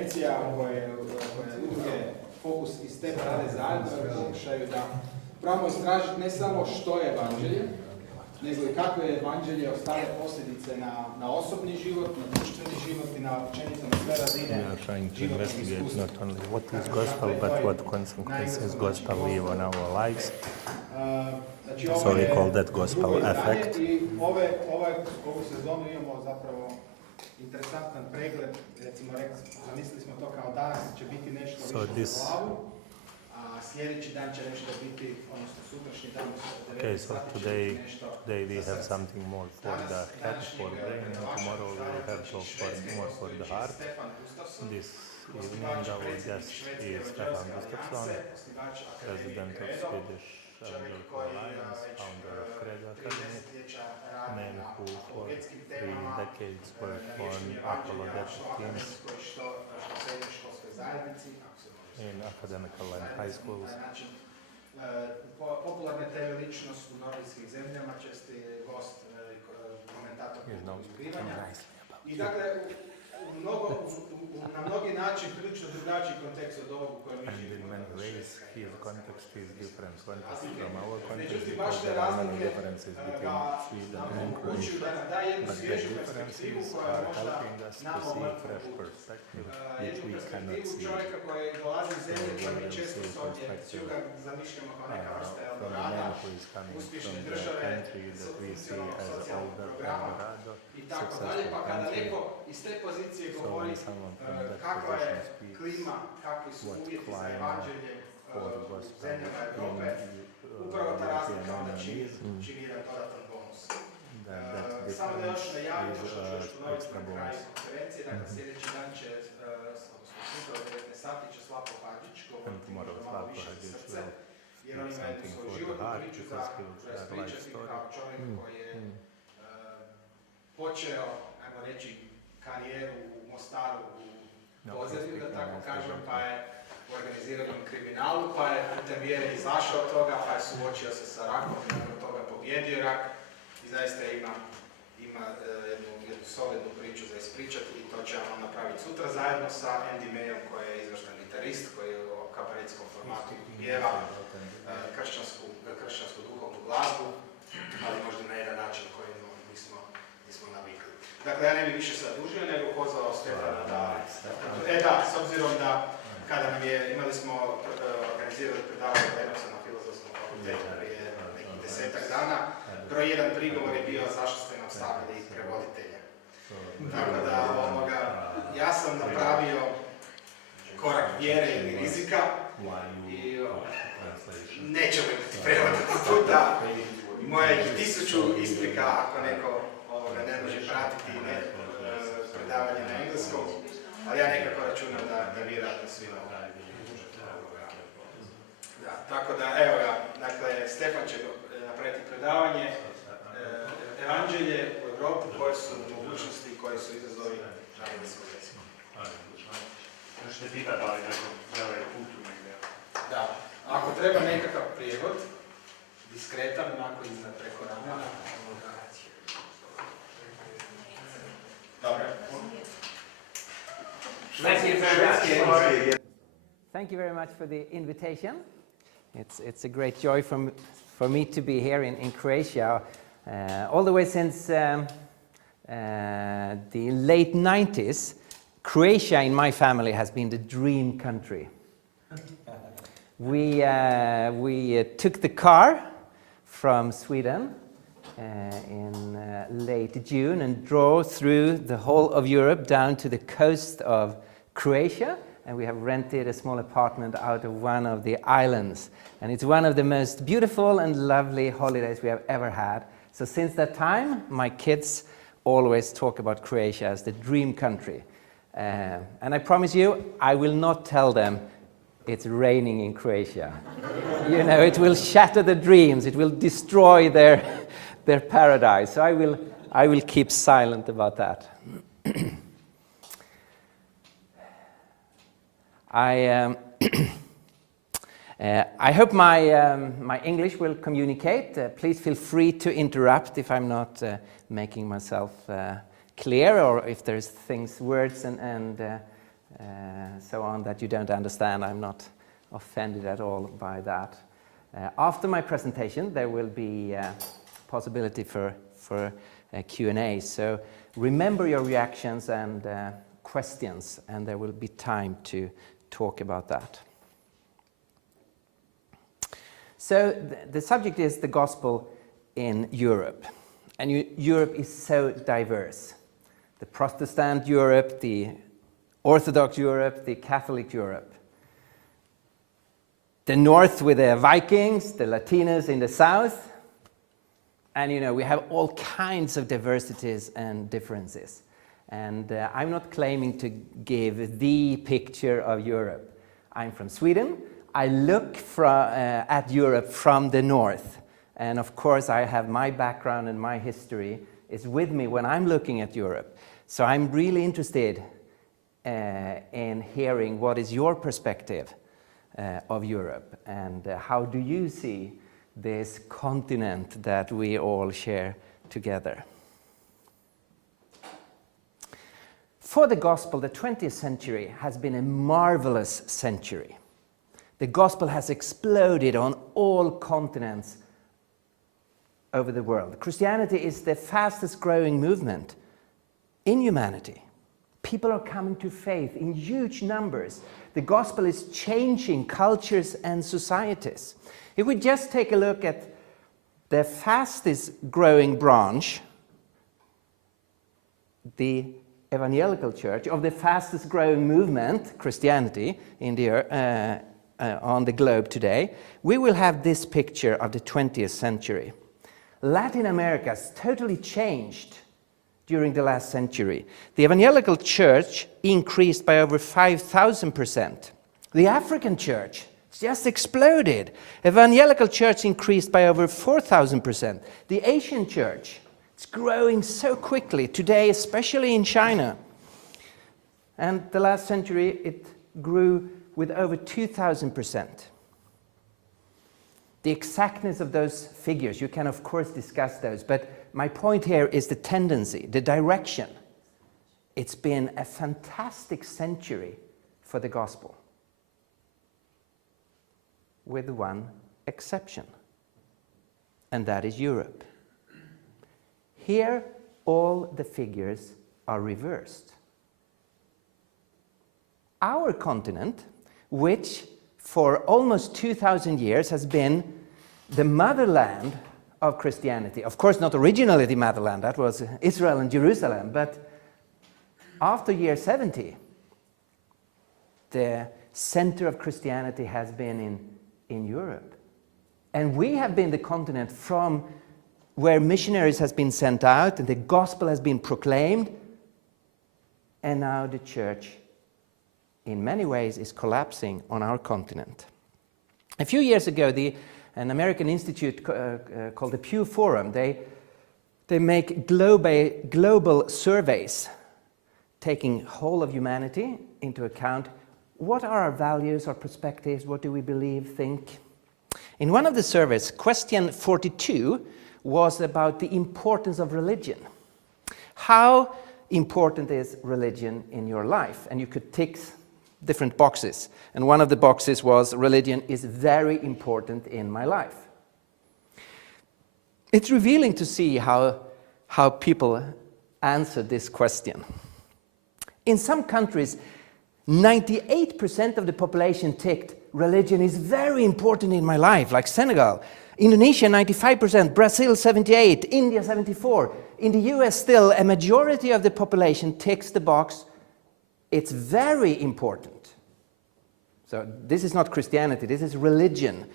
konferencija koje udruge Fokus i STEP rade zajedno u pokušaju da probamo istražiti ne samo što je Evanđelje, nego i kako je Evanđelje ostavlja posljedice na osobni život, na društveni život i na općenito na sve razine We are trying to životnog investigate iskustva. not only what is gospel, but what consequences gospel leave on our lives. Znači, So we call that gospel effect. I ovu sezonu imamo zapravo interesantan pregled, recimo zamislili smo to kao danas će biti nešto više za glavu, a sljedeći dan će nešto biti, odnosno sutrašnji dan, Okay, so today we have something more for the head, for brain, and tomorrow we will have talk more for the heart. This evening our guest is Stefan Gustavsson, president of Swedish Evanđeoske Alianse, founder of Credo Akademije, man who for 3 decades worked on apologetic themes in academical and high schools. Popularna je ličnost u nordijskim zemljama, česti gost, komentator zbivanja. I dakle, na mnogi način prilično drugačiji kontekst od ovog u kojem mi živimo. And in many ways, his context is different context from our context because there are many differences between Sweden and Croatia. But the differences are helping us to see a fresh perspective which we cannot see. Čovjeka koji dolazi iz zemlje koja mi često s ovdje s juga zamišljamo kao neka vrsta Eldorada, uspješne države, socijalnog i tako dalje, pa kada neko iz te pozicije govori kakva je klima, kakvi su uvjeti za Evanđelje u zemljama Europe, upravo ta razlika onda čini jedan dodatan bonus. Samo da još najavim što novicu na kraju konferencije, dakle sljedeći dan će, sutra od 19 sati će Slavko Hadžić govoriti možda malo više za srce, jer on ima jednu svoju životnu priču za ispričati kao čovjek koji je počeo, ajmo reći, karijeru u Mostaru u podzemlju, da tako kažem, pa je u organiziranom kriminalu, pa je putem vjere izašao od toga, pa je suočio se sa rakom, nakon toga pobjedio rak i zaista ima jednu solidnu priču za ispričati i to će on napraviti sutra zajedno sa Andy Mayom koji je izvršten gitarist, koji u kabaretskom formatu pjeva kršćansku duhovnu glazbu, ali možda na jedan način koji nismo navikli. Dakle, ja ne bih više sad dužio, nego pozvao Stefana da, s obzirom da kada nam imali smo organizirali predavanje na filozofskom fakultetu prije nekih 10-ak dana, broj jedan prigovor je bio zašto ste nam stavili prevoditelja. Tako da, ja sam napravio korak vjere ili rizika i nećemo imati prevod puta. Moje 1000 isprika ako neko ne može pratiti predavanje na engleskom, ali ja nekako računam da vjerojatno svima da, tako da, evo ga, dakle, Stefan će napraviti predavanje Evanđelje u Europi, koje su mogućnosti i koji su izazovi na engleskom jeziku. Možete pitati da li neko žele putu negdje? Da, ako treba nekakav prijevod, diskretan, onako iznad preko ramena. Dobro. Thank you very much for the invitation. It's a great joy for me to be here in Croatia, all the way since the late 90s. Croatia in my family has been the dream country. We took the car from Sweden in late June and drove through the whole of Europe down to the coast of Croatia, and we have rented a small apartment out of one of the islands. And it's one of the most beautiful and lovely holidays we have ever had. So since that time, my kids always talk about Croatia as the dream country. And I promise you, I will not tell them it's raining in Croatia. You know, it will shatter the dreams, it will destroy their paradise. So I will keep silent about that. I hope my English will communicate. Please feel free to interrupt if I'm not making myself clear, or if there's words and so on that you don't understand. I'm not offended at all by that. After my presentation, there will be possibility for a Q&A. So remember your reactions and questions, and there will be time to talk about that. So the subject is the gospel in Europe. And Europe is so diverse. The Protestant Europe, the Orthodox Europe, the Catholic Europe. The north with the Vikings, the Latinos in the south. And you know, we have all kinds of diversities and differences. And I'm not claiming to give the picture of Europe. I'm from Sweden. I look at Europe from the north. And of course, I have my background and my history is with me when I'm looking at Europe. So I'm really interested in hearing what is your perspective of Europe, and how do you see this continent that we all share together. For the gospel, the 20th century has been a marvelous century. The gospel has exploded on all continents over the world. Christianity is the fastest growing movement in humanity. People are coming to faith in huge numbers. The gospel is changing cultures and societies. If we just take a look at the fastest growing branch, the evangelical church, of the fastest growing movement, Christianity, in the, on the globe today, we will have this picture of the 20th century. Latin America has totally changed during the last century. The evangelical church increased by over 5,000%. The African church just exploded. Evangelical church increased by over 4,000%. The Asian church, it's growing so quickly today, especially in China. And the last century, it grew with over 2,000%. The exactness of those figures, you can of course discuss those, but my point here is the tendency, the direction. It's been a fantastic century for the gospel, with one exception, and that is Europe. Here, all the figures are reversed. Our continent, which for almost 2,000 years has been the motherland of Christianity. Of course, not originally the motherland, that was Israel and Jerusalem, but after year 70, the center of Christianity has been in Europe. And we have been the continent from where missionaries has been sent out and the gospel has been proclaimed, and now the church in many ways is collapsing on our continent. A few years ago, an American institute called the Pew Forum, they make global surveys taking whole of humanity into account. What are our values, our perspectives, what do we believe, think? In one of the surveys, question 42 was about the importance of religion. How important is religion in your life? And you could tick different boxes. And one of the boxes was, religion is very important in my life. It's revealing to see how people answer this question. In some countries, 98% of the population ticked, religion is very important in my life, like Senegal. Indonesia, 95%, Brazil, 78%, India, 74%. In the US, still, a majority of the population ticks the box, it's very important. So this is not Christianity, this is religion.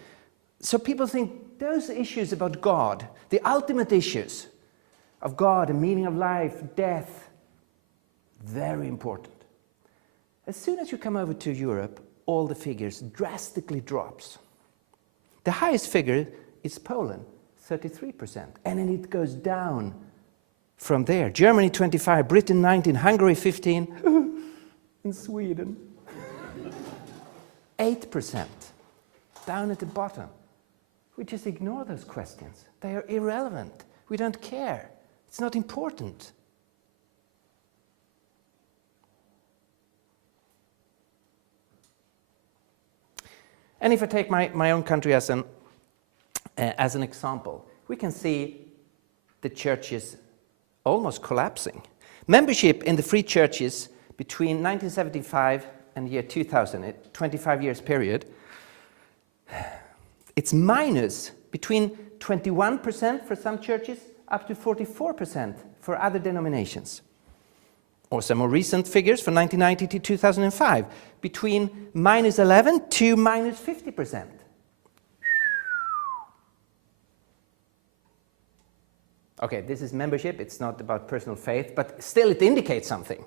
So people think those issues about God, the ultimate issues of God, the meaning of life, death, very important. As soon as you come over to Europe, all the figures drastically drops. The highest figure is Poland, 33%, and then it goes down from there. Germany 25%, Britain 19%, Hungary 15%, and Sweden 8%, down at the bottom. We just ignore those questions. They are irrelevant. We don't care. It's not important. And if I take my own country as an example, we can see the churches almost collapsing. Membership in the free churches between 1975 and year 2000, a 25 years period, it's minus between 21% for some churches up to 44% for other denominations. Or some more recent figures from 1990 to 2005, between minus 11 to minus 50%. Okay, this is membership, it's not about personal faith, but still it indicates something.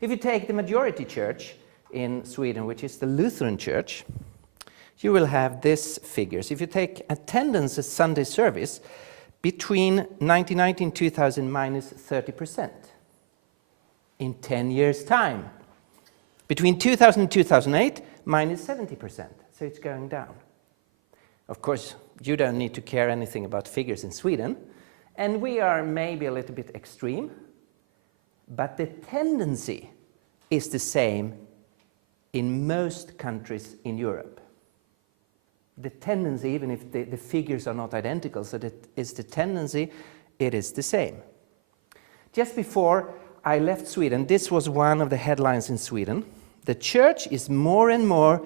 If you take the majority church in Sweden, which is the Lutheran Church, you will have these figures. If you take attendance at Sunday service, between 1990 and 2000, minus 30%. In 10 years' time. Between 2000 and 2008, minus 70%. So it's going down. Of course, you don't need to care anything about figures in Sweden, and we are maybe a little bit extreme, but the tendency is the same in most countries in Europe. The tendency, even if the figures are not identical, so that is the tendency, it is the same. Just before I left Sweden, this was one of the headlines in Sweden. The church is more and more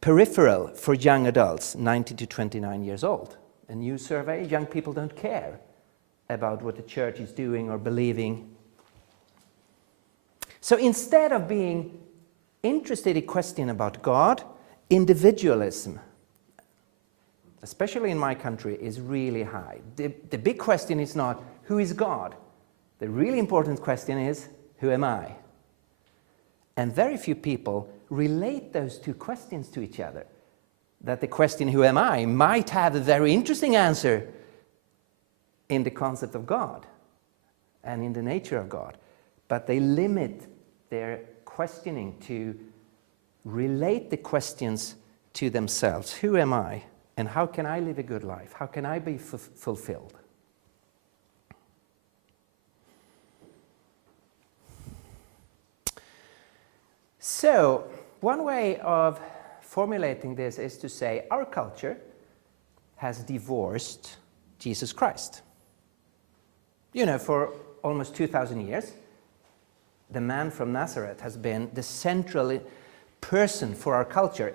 peripheral for young adults, 19 to 29 years old. A new survey, young people don't care about what the church is doing or believing. So instead of being interested in question about God, individualism, especially in my country, is really high. The big question is not, who is God? The really important question is, who am I? And very few people relate those two questions to each other. That the question, who am I, might have a very interesting answer in the concept of God and in the nature of God. But they limit their questioning to relate the questions to themselves. Who am I? And how can I live a good life? How can I be fulfilled? So, one way of formulating this is to say our culture has divorced Jesus Christ. You know, for almost 2,000 years, the man from Nazareth has been the central person for our culture.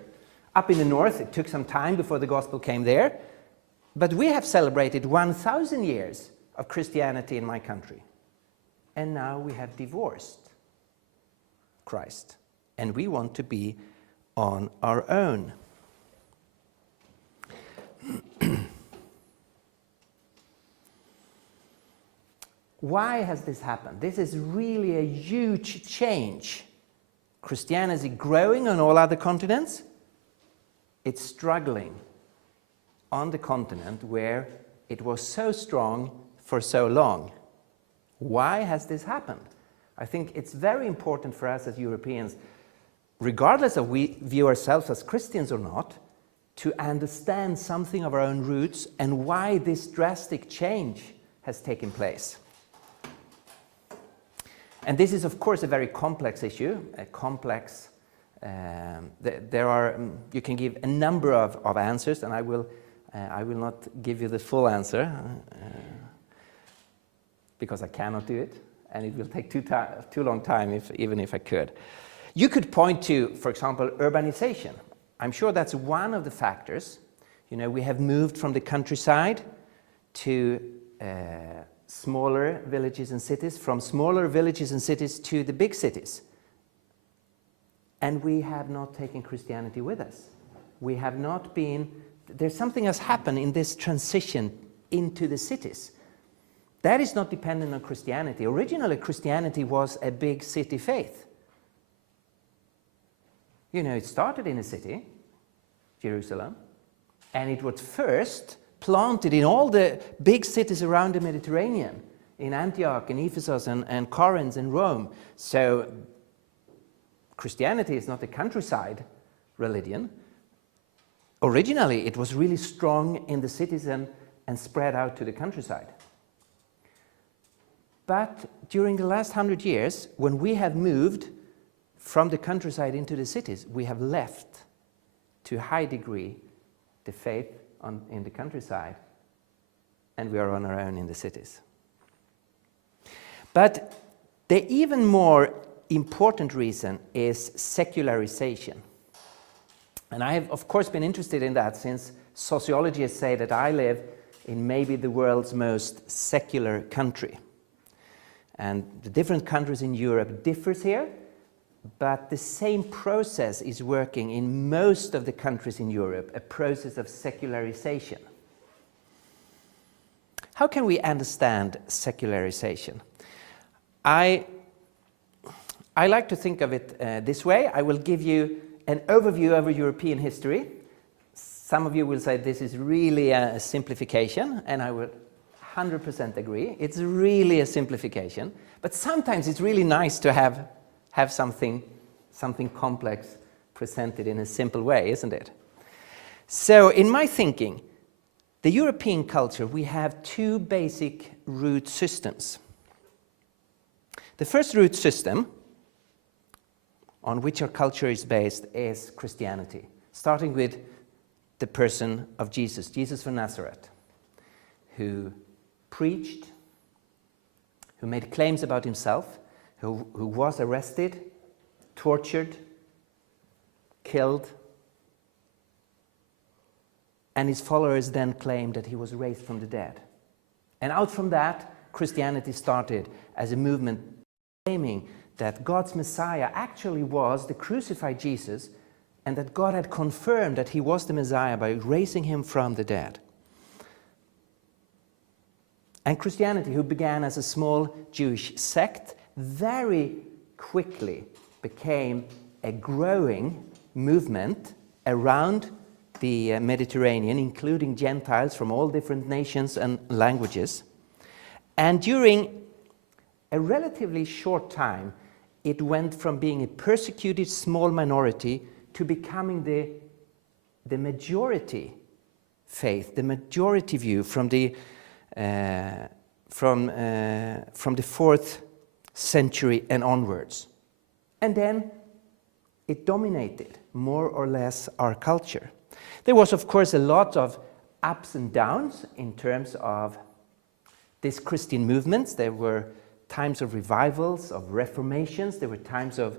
Up in the north, it took some time before the gospel came there, but we have celebrated 1,000 years of Christianity in my country. And now we have divorced Christ, and we want to be on our own. Why has this happened? This is really a huge change. Christianity growing on all other continents. It's struggling on the continent where it was so strong for so long. Why has this happened? I think it's very important for us as Europeans, regardless of we view ourselves as Christians or not, to understand something of our own roots and why this drastic change has taken place. And this is, of course, a very complex issue, you can give a number of answers, and I will not give you the full answer, because I cannot do it, and it will take too long time even if I could. You could point to, for example, urbanization. I'm sure that's one of the factors. You know, we have moved from the countryside to smaller villages and cities, from smaller villages and cities to the big cities. And we have not taken Christianity with us. We have not been, there's something has happened in this transition into the cities. That is not dependent on Christianity. Originally, Christianity was a big city faith. You know, it started in a city, Jerusalem, and it was first planted in all the big cities around the Mediterranean, in Antioch and Ephesus and Corinth and Rome. So Christianity is not a countryside religion. Originally, it was really strong in the cities and spread out to the countryside. But during the last 100 years, when we have moved from the countryside into the cities, we have left to a high degree the faith in the countryside, and we are on our own in the cities. But the even more important reason is secularization. And I have, of course, been interested in that since sociologists say that I live in maybe the world's most secular country. And the different countries in Europe differs here, but the same process is working in most of the countries in Europe, a process of secularization. How can we understand secularization? I like to think of it this way. I will give you an overview of European history. Some of you will say this is really a simplification, and I would 100% agree. It's really a simplification, but sometimes it's really nice to have something complex presented in a simple way, isn't it? So in my thinking, the European culture, we have two basic root systems. The first root system on which our culture is based is Christianity, starting with the person of Jesus, Jesus from Nazareth, who preached, who made claims about himself, who was arrested, tortured, killed, and his followers then claimed that he was raised from the dead. And out from that, Christianity started as a movement claiming that God's Messiah actually was the crucified Jesus, and that God had confirmed that he was the Messiah by raising him from the dead. And Christianity, who began as a small Jewish sect, very quickly became a growing movement around the Mediterranean, including Gentiles from all different nations and languages. And during a relatively short time, it went from being a persecuted small minority to becoming the majority faith, the majority view from the 4th century and onwards. And then it dominated more or less our culture. There was, of course, a lot of ups and downs in terms of these Christian movements. There were times of revivals, of reformations. There were times of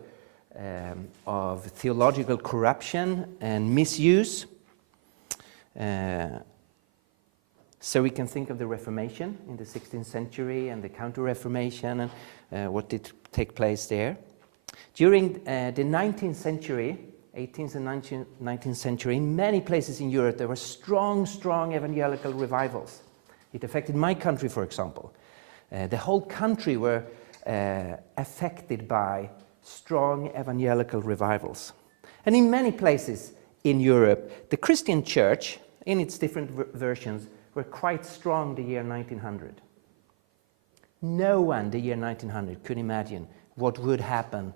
theological corruption and misuse. So we can think of the Reformation in the 16th century and the Counter-Reformation and what did take place there. During the 19th century, 18th and 19th century, in many places in Europe, there were strong evangelical revivals. It affected my country, for example. The whole country were affected by strong evangelical revivals. And in many places in Europe, the Christian church, in its different versions, were quite strong the year 1900. No one the year 1900 could imagine what would happen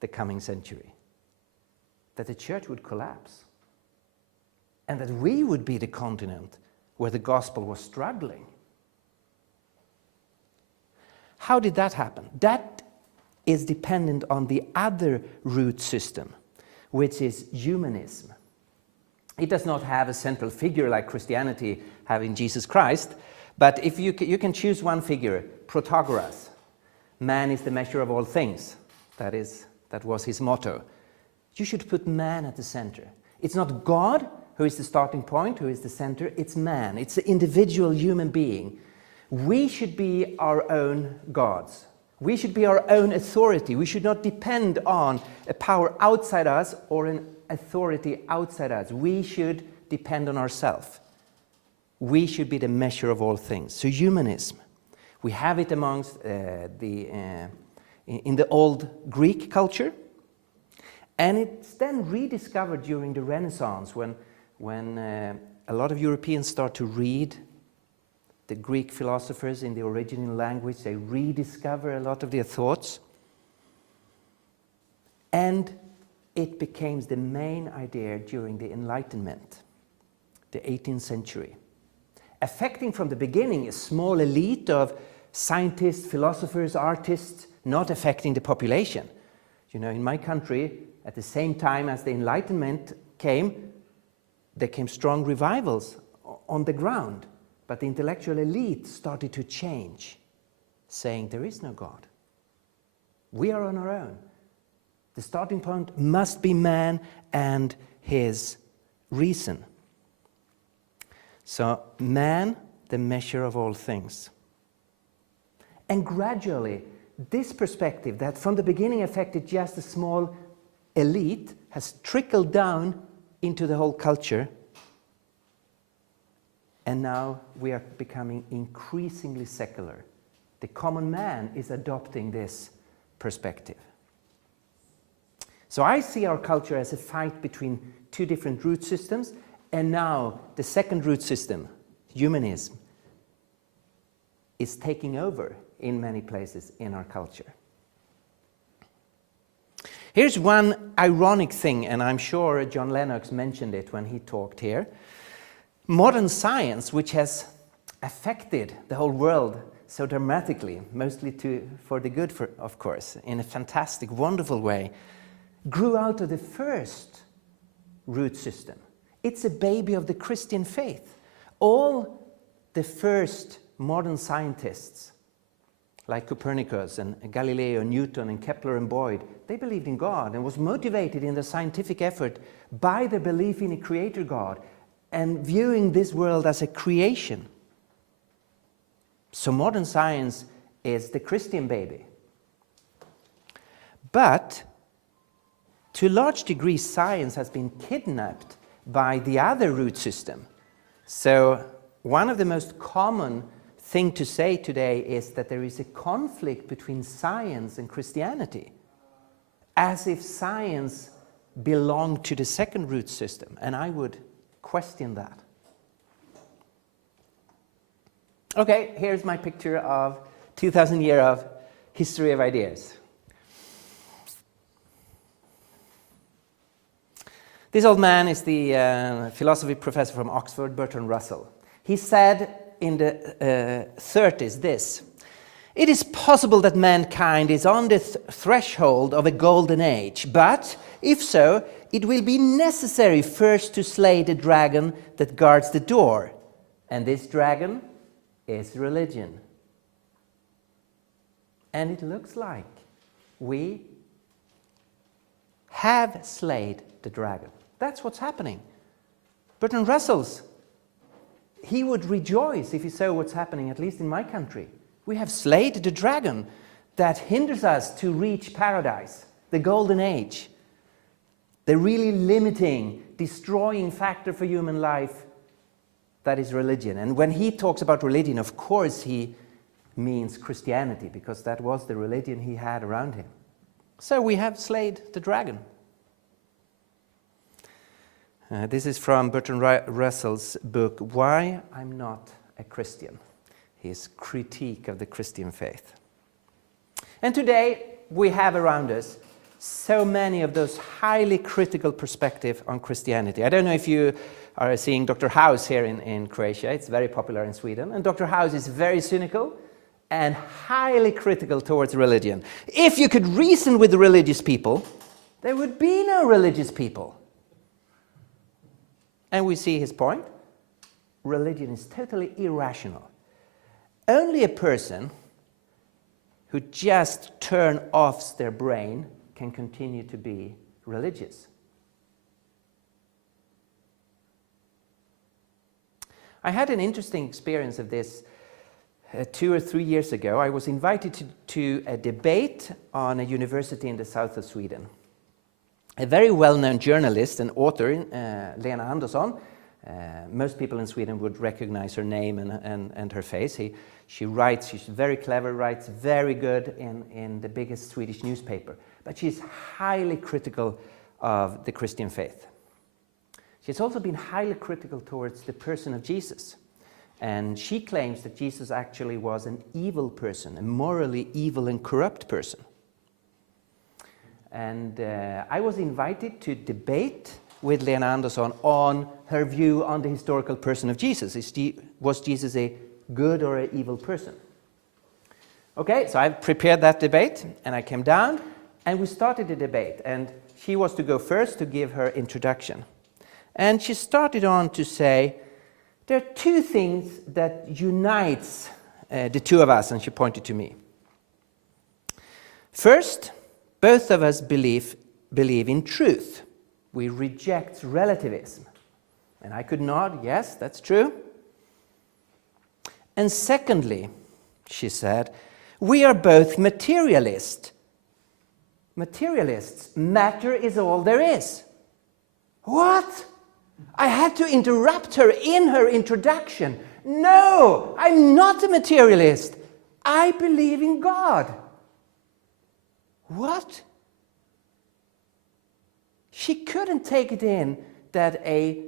the coming century. That the church would collapse. And that we would be the continent where the gospel was struggling. How did that happen? That is dependent on the other root system, which is humanism. It does not have a central figure like Christianity having Jesus Christ, but if you can choose one figure, Protagoras, man is the measure of all things. That was his motto. You should put man at the center. It's not God who is the starting point, who is the center, it's man. It's the individual human being. We should be our own gods. We should be our own authority. We should not depend on a power outside us or an authority outside us. We should depend on ourselves. We should be the measure of all things. So humanism, we have it amongst in the old Greek culture, and it's then rediscovered during the Renaissance when a lot of Europeans start to read the Greek philosophers in the original language. They rediscover a lot of their thoughts. And it became the main idea during the Enlightenment, the 18th century. Affecting from the beginning a small elite of scientists, philosophers, artists, not affecting the population. You know, in my country, at the same time as the Enlightenment came, there came strong revivals on the ground. But the intellectual elite started to change, saying there is no God. We are on our own. The starting point must be man and his reason. So man, the measure of all things. And gradually, this perspective that from the beginning affected just a small elite has trickled down into the whole culture. And now we are becoming increasingly secular. The common man is adopting this perspective. So I see our culture as a fight between two different root systems, and now the second root system, humanism, is taking over in many places in our culture. Here's one ironic thing, and I'm sure John Lennox mentioned it when he talked here. Modern science, which has affected the whole world so dramatically, mostly for the good, of course, in a fantastic, wonderful way, grew out of the first root system. It's a baby of the Christian faith. All the first modern scientists, like Copernicus and Galileo, Newton and Kepler and Boyd, they believed in God and was motivated in their scientific effort by their belief in a creator God and viewing this world as a creation. So modern science is the Christian baby. But to a large degree, science has been kidnapped by the other root system. So one of the most common thing to say today is that there is a conflict between science and Christianity, as if science belonged to the second root system, and I would question that. Okay, here's my picture of 2,000 years of history of ideas. This old man is the philosophy professor from Oxford, Bertrand Russell. He said in the 30s this: "It is possible that mankind is on the threshold of a golden age, but if so, it will be necessary first to slay the dragon that guards the door, and this dragon is religion." And it looks like we have slayed the dragon. That's what's happening. Bertrand Russell's, he would rejoice if he saw what's happening, at least in my country. We have slayed the dragon that hinders us to reach paradise, the golden age, the really limiting, destroying factor for human life, that is religion. And when he talks about religion, of course he means Christianity, because that was the religion he had around him. So we have slayed the dragon. This is from Bertrand Russell's book, Why I'm Not a Christian, his critique of the Christian faith. And today we have around us so many of those highly critical perspectives on Christianity. I don't know if you are seeing Dr. House here in Croatia. It's very popular in Sweden. And Dr. House is very cynical and highly critical towards religion. If you could reason with the religious people, there would be no religious people. And we see his point. Religion is totally irrational. Only a person who just turns off their brain can continue to be religious. I had an interesting experience of this 2 or 3 years ago. I was invited to a debate on a university in the south of Sweden. A very well-known journalist and author, Lena Andersson, most people in Sweden would recognize her name and her face. She writes, she's very clever, writes very good in the biggest Swedish newspaper, but she's highly critical of the Christian faith. She's also been highly critical towards the person of Jesus. And she claims that Jesus actually was an evil person, a morally evil and corrupt person. And I was invited to debate with Lena Andersson on her view on the historical person of Jesus. Was Jesus a good or an evil person? Okay, so I prepared that debate, and I came down, and we started the debate. And she was to go first to give her introduction. And she started on to say, there are two things that unites the two of us, and she pointed to me. First, both of us believe in truth. We reject relativism. And I could nod, yes, that's true. And secondly, she said, we are both materialists. Materialists. Matter is all there is. What? I had to interrupt her in her introduction. No, I'm not a materialist. I believe in God. What? She couldn't take it in that a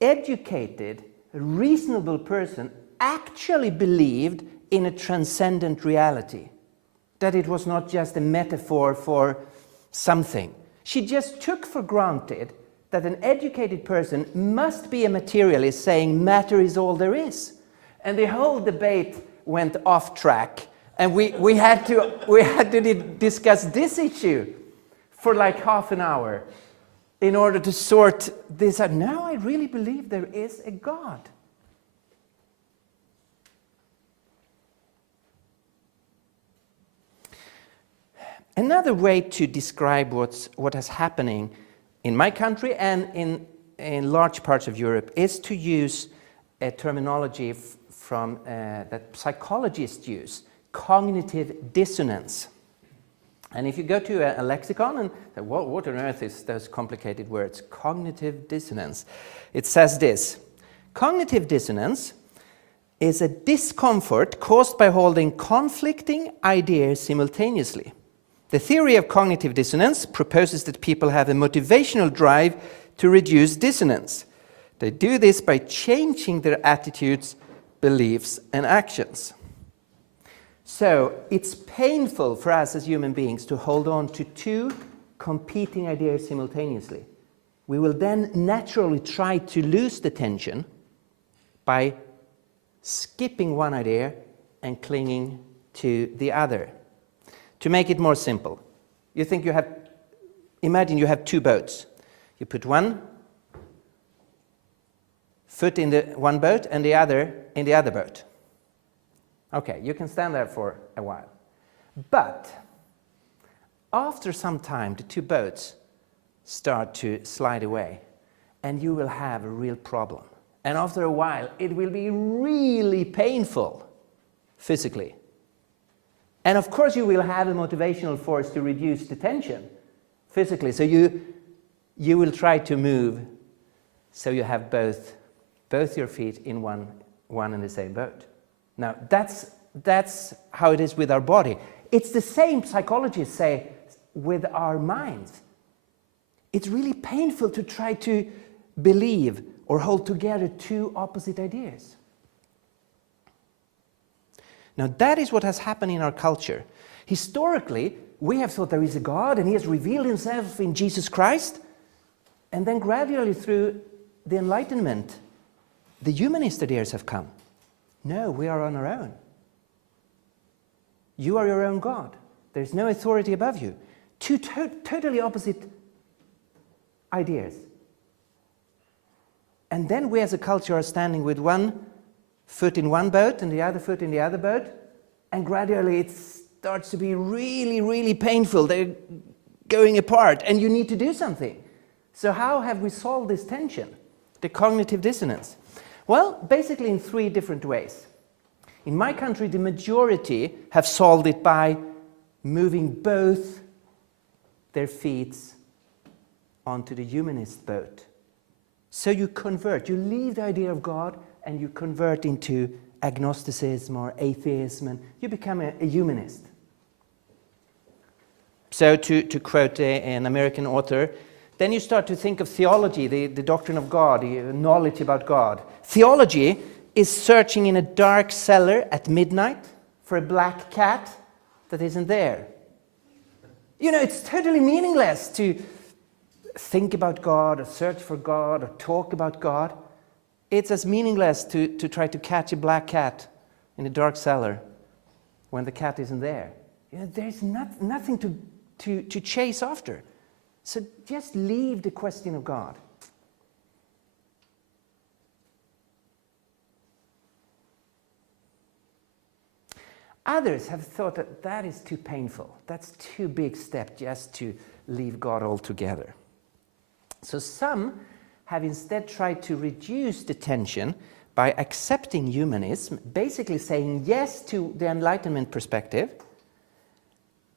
educated, reasonable person actually believed in a transcendent reality, that it was not just a metaphor for something. She just took for granted that an educated person must be a materialist saying matter is all there is. And the whole debate went off track, and we had to discuss this issue for like half an hour in order to sort this out. Now I really believe there is a God. Another way to describe what is happening in my country and in large parts of Europe is to use a terminology from that psychologists use, cognitive dissonance. And if you go to a lexicon and say, what on earth is those complicated words? Cognitive dissonance. It says this: cognitive dissonance is a discomfort caused by holding conflicting ideas simultaneously. The theory of cognitive dissonance proposes that people have a motivational drive to reduce dissonance. They do this by changing their attitudes, beliefs, and actions. So it's painful for us as human beings to hold on to two competing ideas simultaneously. We will then naturally try to lose the tension by skipping one idea and clinging to the other. To make it more simple, imagine you have two boats. You put one foot in the one boat and the other in the other boat. Okay, you can stand there for a while. But after some time, the two boats start to slide away, and you will have a real problem. And after a while, it will be really painful physically. And of course, you will have a motivational force to reduce the tension physically. So you will try to move so you have both your feet in one and the same boat. Now, that's how it is with our body. It's the same, psychologists say, with our minds. It's really painful to try to believe or hold together two opposite ideas. Now, that is what has happened in our culture. Historically, we have thought there is a God and he has revealed himself in Jesus Christ. And then gradually through the Enlightenment, the humanist ideas have come. No, we are on our own. You are your own God. There's no authority above you. Two totally opposite ideas. And then we as a culture are standing with one foot in one boat and the other foot in the other boat, and gradually it starts to be really, really painful. They're going apart, and you need to do something. So how have we solved this tension, the cognitive dissonance? Well, basically in three different ways. In my country, the majority have solved it by moving both their feet onto the humanist boat. So you convert, you leave the idea of God and you convert into agnosticism or atheism, and you become a humanist. So to quote an American author, then you start to think of theology, the doctrine of God, the knowledge about God. Theology is searching in a dark cellar at midnight for a black cat that isn't there. You know, it's totally meaningless to think about God or search for God or talk about God. It's as meaningless to try to catch a black cat in a dark cellar when the cat isn't there. You know, there's nothing to chase after. So just leave the question of God. Others have thought that that is too painful. That's too big step just to leave God altogether. So some have instead tried to reduce the tension by accepting humanism, basically saying yes to the Enlightenment perspective,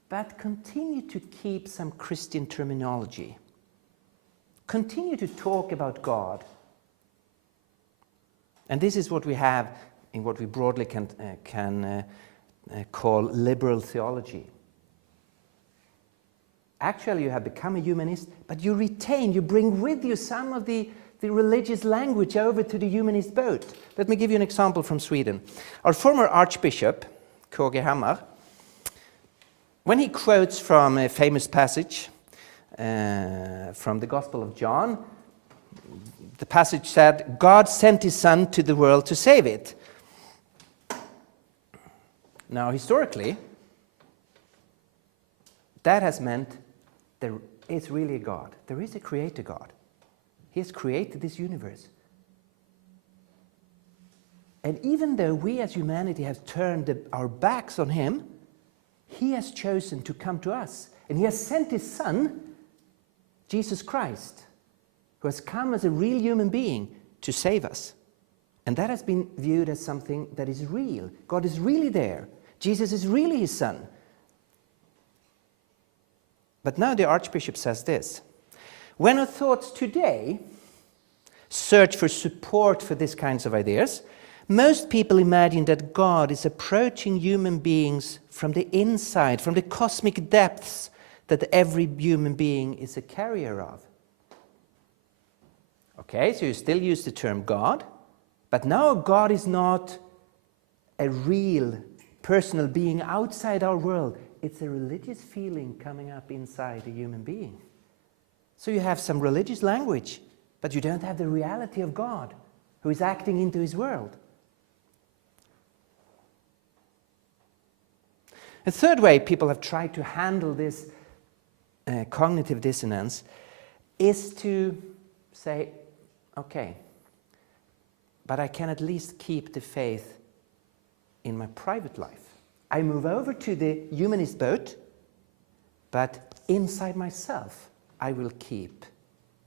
but continue to keep some Christian terminology. Continue to talk about God. And this is what we have in what we broadly can call liberal theology. Actually, you have become a humanist, but you retain, you bring with you some of the religious language over to the humanist boat. Let me give you an example from Sweden. Our former Archbishop, K.G. Hammar, when he quotes from a famous passage from the Gospel of John, the passage said, God sent his Son to the world to save it. Now, historically, that has meant there is really a God. There is a creator God. He has created this universe. And even though we as humanity have turned our backs on him, he has chosen to come to us. And he has sent his Son, Jesus Christ, who has come as a real human being to save us. And that has been viewed as something that is real. God is really there. Jesus is really his Son. But now the Archbishop says this: when our thoughts today search for support for these kinds of ideas, most people imagine that God is approaching human beings from the inside, from the cosmic depths that every human being is a carrier of. Okay, so you still use the term God, but now God is not a real personal being outside our world. It's a religious feeling coming up inside a human being. So you have some religious language, but you don't have the reality of God, who is acting into his world. A third way people have tried to handle this cognitive dissonance is to say, okay, but I can at least keep the faith in my private life. I move over to the humanist boat, but inside myself, I will keep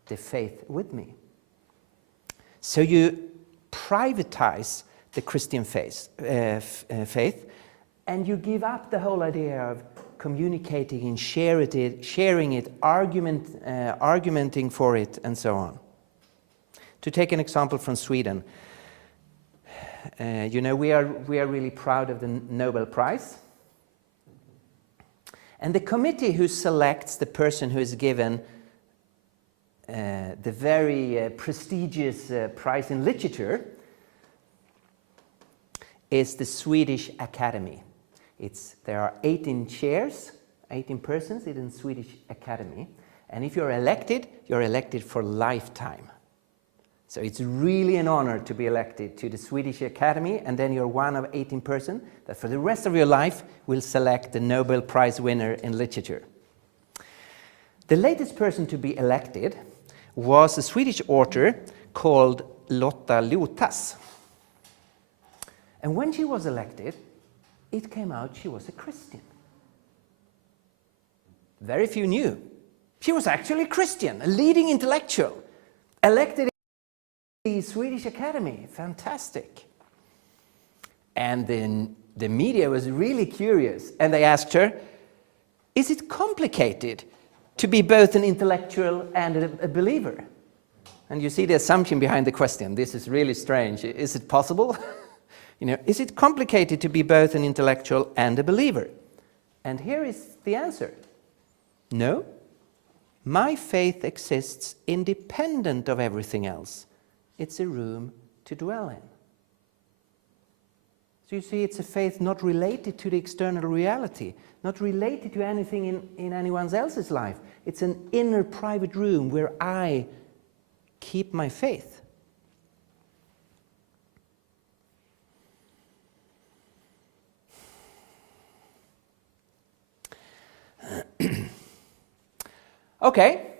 the faith with me. So you privatize the Christian faith, and you give up the whole idea of communicating and sharing it, argumenting for it, and so on. To take an example from Sweden, we are really proud of the Nobel Prize. And the committee who selects the person who is given the very prestigious prize in literature is the Swedish Academy. There are 18 chairs, 18 persons in the Swedish Academy. And if you're elected for lifetime. So it's really an honor to be elected to the Swedish Academy, and then you're one of 18 persons that for the rest of your life will select the Nobel Prize winner in literature. The latest person to be elected was a Swedish author called Lotta Lotas. And when she was elected, it came out she was a Christian. Very few knew. She was actually a Christian, a leading intellectual, elected the Swedish Academy. Fantastic. And then the media was really curious, and they asked her, is it complicated to be both an intellectual and a believer? And you see the assumption behind the question. This is really strange. Is it possible? Is it complicated to be both an intellectual and a believer? And here is the answer. No. My faith exists independent of everything else. It's a room to dwell in. So you see, it's a faith not related to the external reality, not related to anything in anyone else's life. It's an inner private room where I keep my faith. Okay.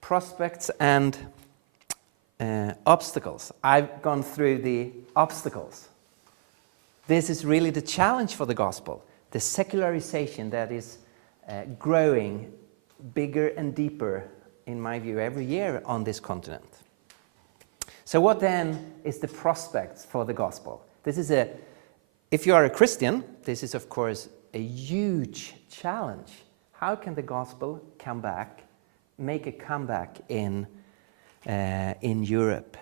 Prospects and obstacles. I've gone through the obstacles. This is really the challenge for the gospel, the secularization that is growing bigger and deeper, in my view, every year on this continent. So what then is the prospects for the gospel? If you are a Christian, this is of course a huge challenge. How can the gospel make a comeback in Europe?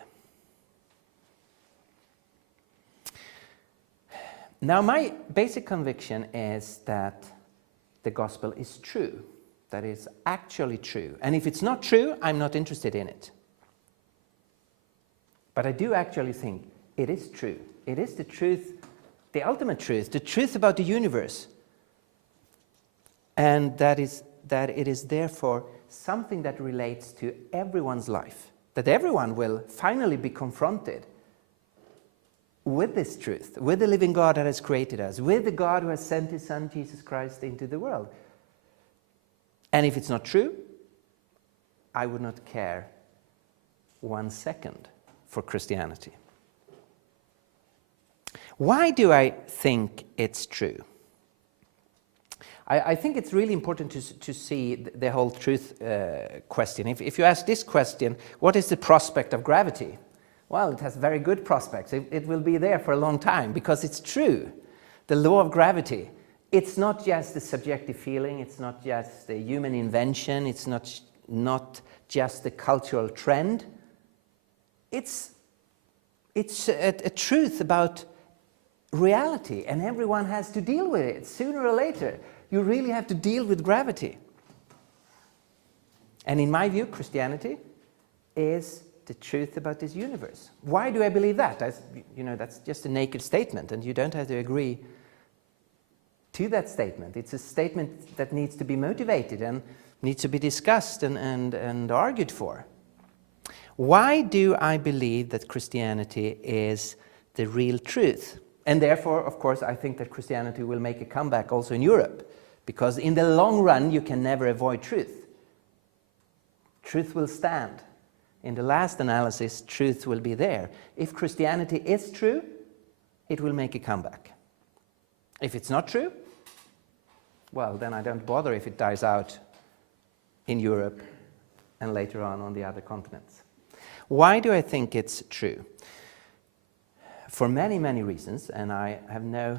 Now, my basic conviction is that the gospel is true, that it's actually true. And if it's not true, I'm not interested in it. But I do actually think it is true. It is the truth, the ultimate truth, the truth about the universe. And that it is therefore something that relates to everyone's life, that everyone will finally be confronted with this truth, with the living God that has created us, with the God who has sent his Son, Jesus Christ, into the world. And if it's not true, I would not care 1 second for Christianity. Why do I think it's true? I think it's really important to see the whole truth question. If you ask this question, what is the prospect of gravity? Well, it has very good prospects. It will be there for a long time because it's true. The law of gravity, it's not just a subjective feeling, it's not just a human invention, it's not just a cultural trend. It's a truth about reality, and everyone has to deal with it. Sooner or later, you really have to deal with gravity. And in my view, Christianity is the truth about this universe. Why do I believe that? That's just a naked statement, and you don't have to agree to that statement. It's a statement that needs to be motivated and needs to be discussed and argued for. Why do I believe that Christianity is the real truth? And therefore, of course, I think that Christianity will make a comeback also in Europe, because in the long run, you can never avoid truth. Truth will stand. In the last analysis, truth will be there. If Christianity is true, it will make a comeback. If it's not true, well, then I don't bother if it dies out in Europe and later on the other continents. Why do I think it's true? For many, many reasons, and I have no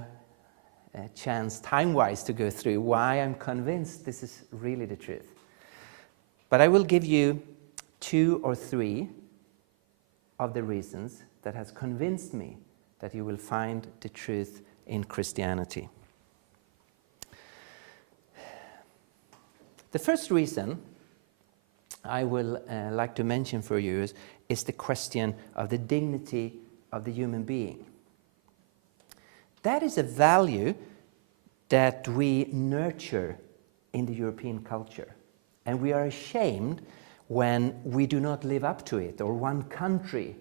chance time-wise to go through why I'm convinced this is really the truth. But I will give you 2 or 3 of the reasons that has convinced me that you will find the truth in Christianity. The first reason I will like to mention for you is the question of the dignity of the human being. That is a value that we nurture in the European culture, and we are ashamed when we do not live up to it, or one country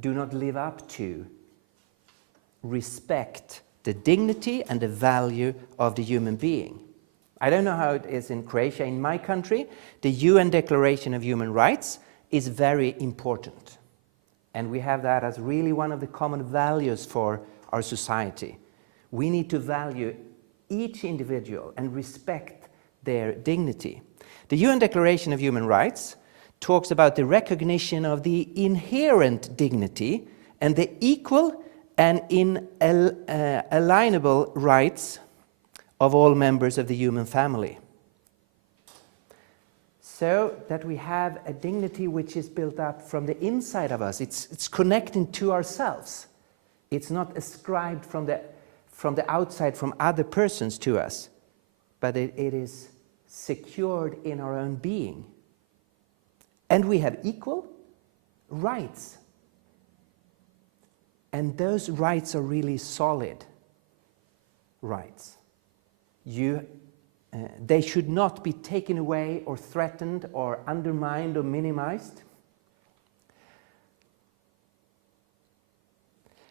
do not live up to respect the dignity and the value of the human being. I don't know how it is in Croatia. In my country, the UN Declaration of Human Rights is very important. And we have that as really one of the common values for our society. We need to value each individual and respect their dignity. The UN Declaration of Human Rights talks about the recognition of the inherent dignity and the equal and inalienable rights of all members of the human family. So that we have a dignity which is built up from the inside of us. It's connecting to ourselves. It's not ascribed from the outside, from other persons to us, but it is secured in our own being. And we have equal rights. And those rights are really solid rights. They should not be taken away or threatened or undermined or minimized.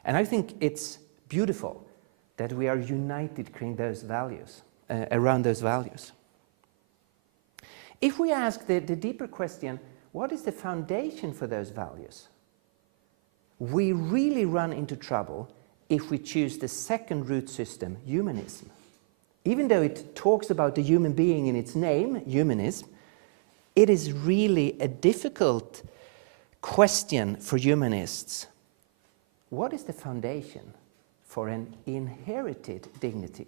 And I think it's beautiful that we are united around those values. If we ask the deeper question, what is the foundation for those values? We really run into trouble if we choose the second root system, humanism. Even though it talks about the human being in its name, humanism, it is really a difficult question for humanists. What is the foundation for an inherited dignity?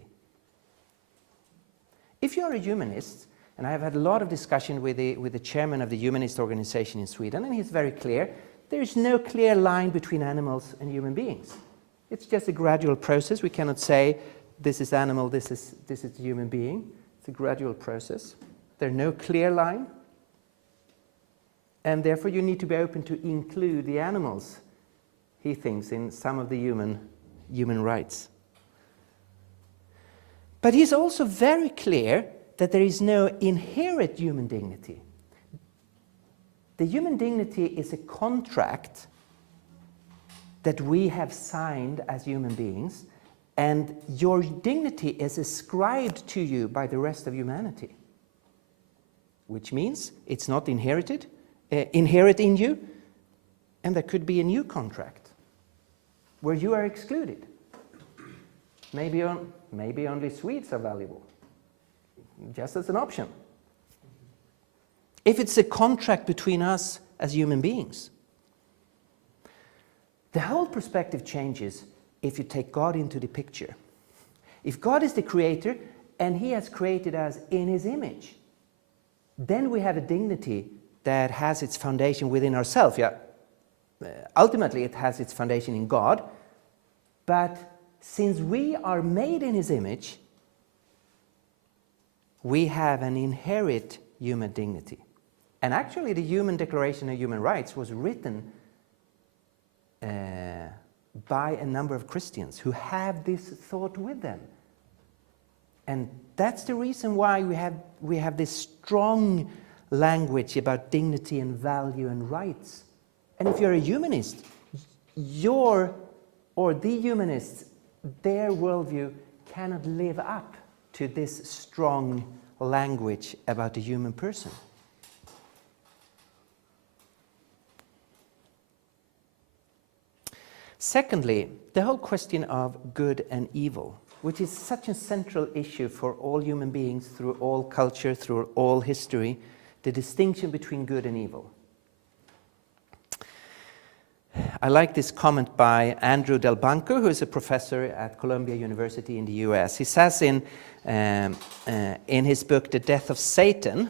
If you're a humanist, and I've had a lot of discussion with the chairman of the humanist organization in Sweden, and he's very clear, there is no clear line between animals and human beings. It's just a gradual process. We cannot say, this is animal, this is human being. It's a gradual process. There's no clear line. And therefore you need to be open to include the animals, he thinks, in some of the human rights. But he's also very clear that there is no inherent human dignity. The human dignity is a contract that we have signed as human beings, and your dignity is ascribed to you by the rest of humanity, which means it's not inherent in you, and there could be a new contract where you are excluded. Maybe only Swedes are valuable, just as an option. If it's a contract between us as human beings, the whole perspective changes if you take God into the picture. If God is the creator and he has created us in his image, then we have a dignity that has its foundation within ourselves. Ultimately, it has its foundation in God, but since we are made in his image, we have an inherent human dignity. And actually, the Human Declaration of Human Rights was written by a number of Christians who have this thought with them. And that's the reason why we have this strong language about dignity and value and rights. And if you're a humanist, the humanists, their worldview cannot live up to this strong language about the human person. Secondly, the whole question of good and evil, which is such a central issue for all human beings through all culture, through all history, the distinction between good and evil. I like this comment by Andrew Del Banco, who is a professor at Columbia University in the US. He says in his book, The Death of Satan,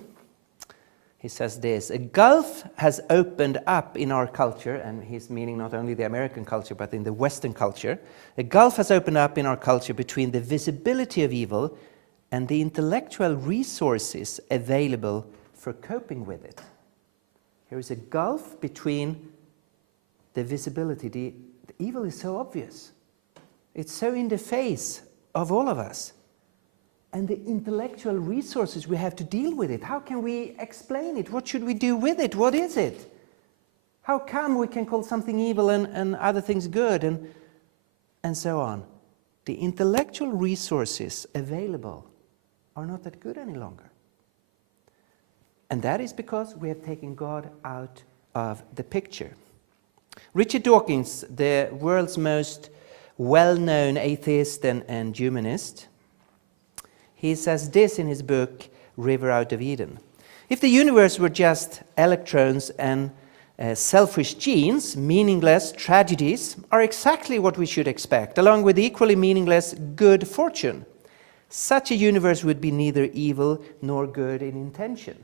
he says this: a gulf has opened up in our culture, and he's meaning not only the American culture, but in the Western culture. A gulf has opened up in our culture between the visibility of evil and the intellectual resources available for coping with it. Here is a gulf between the visibility. The evil is so obvious. It's so in the face of all of us. And the intellectual resources we have to deal with it. How can we explain it? What should we do with it? What is it? How come we can call something evil and other things good, and so on? The intellectual resources available are not that good any longer. And that is because we have taken God out of the picture. Richard Dawkins, the world's most well-known atheist and humanist, he says this in his book, River Out of Eden. If the universe were just electrons and selfish genes, meaningless tragedies are exactly what we should expect, along with equally meaningless good fortune. Such a universe would be neither evil nor good in intention.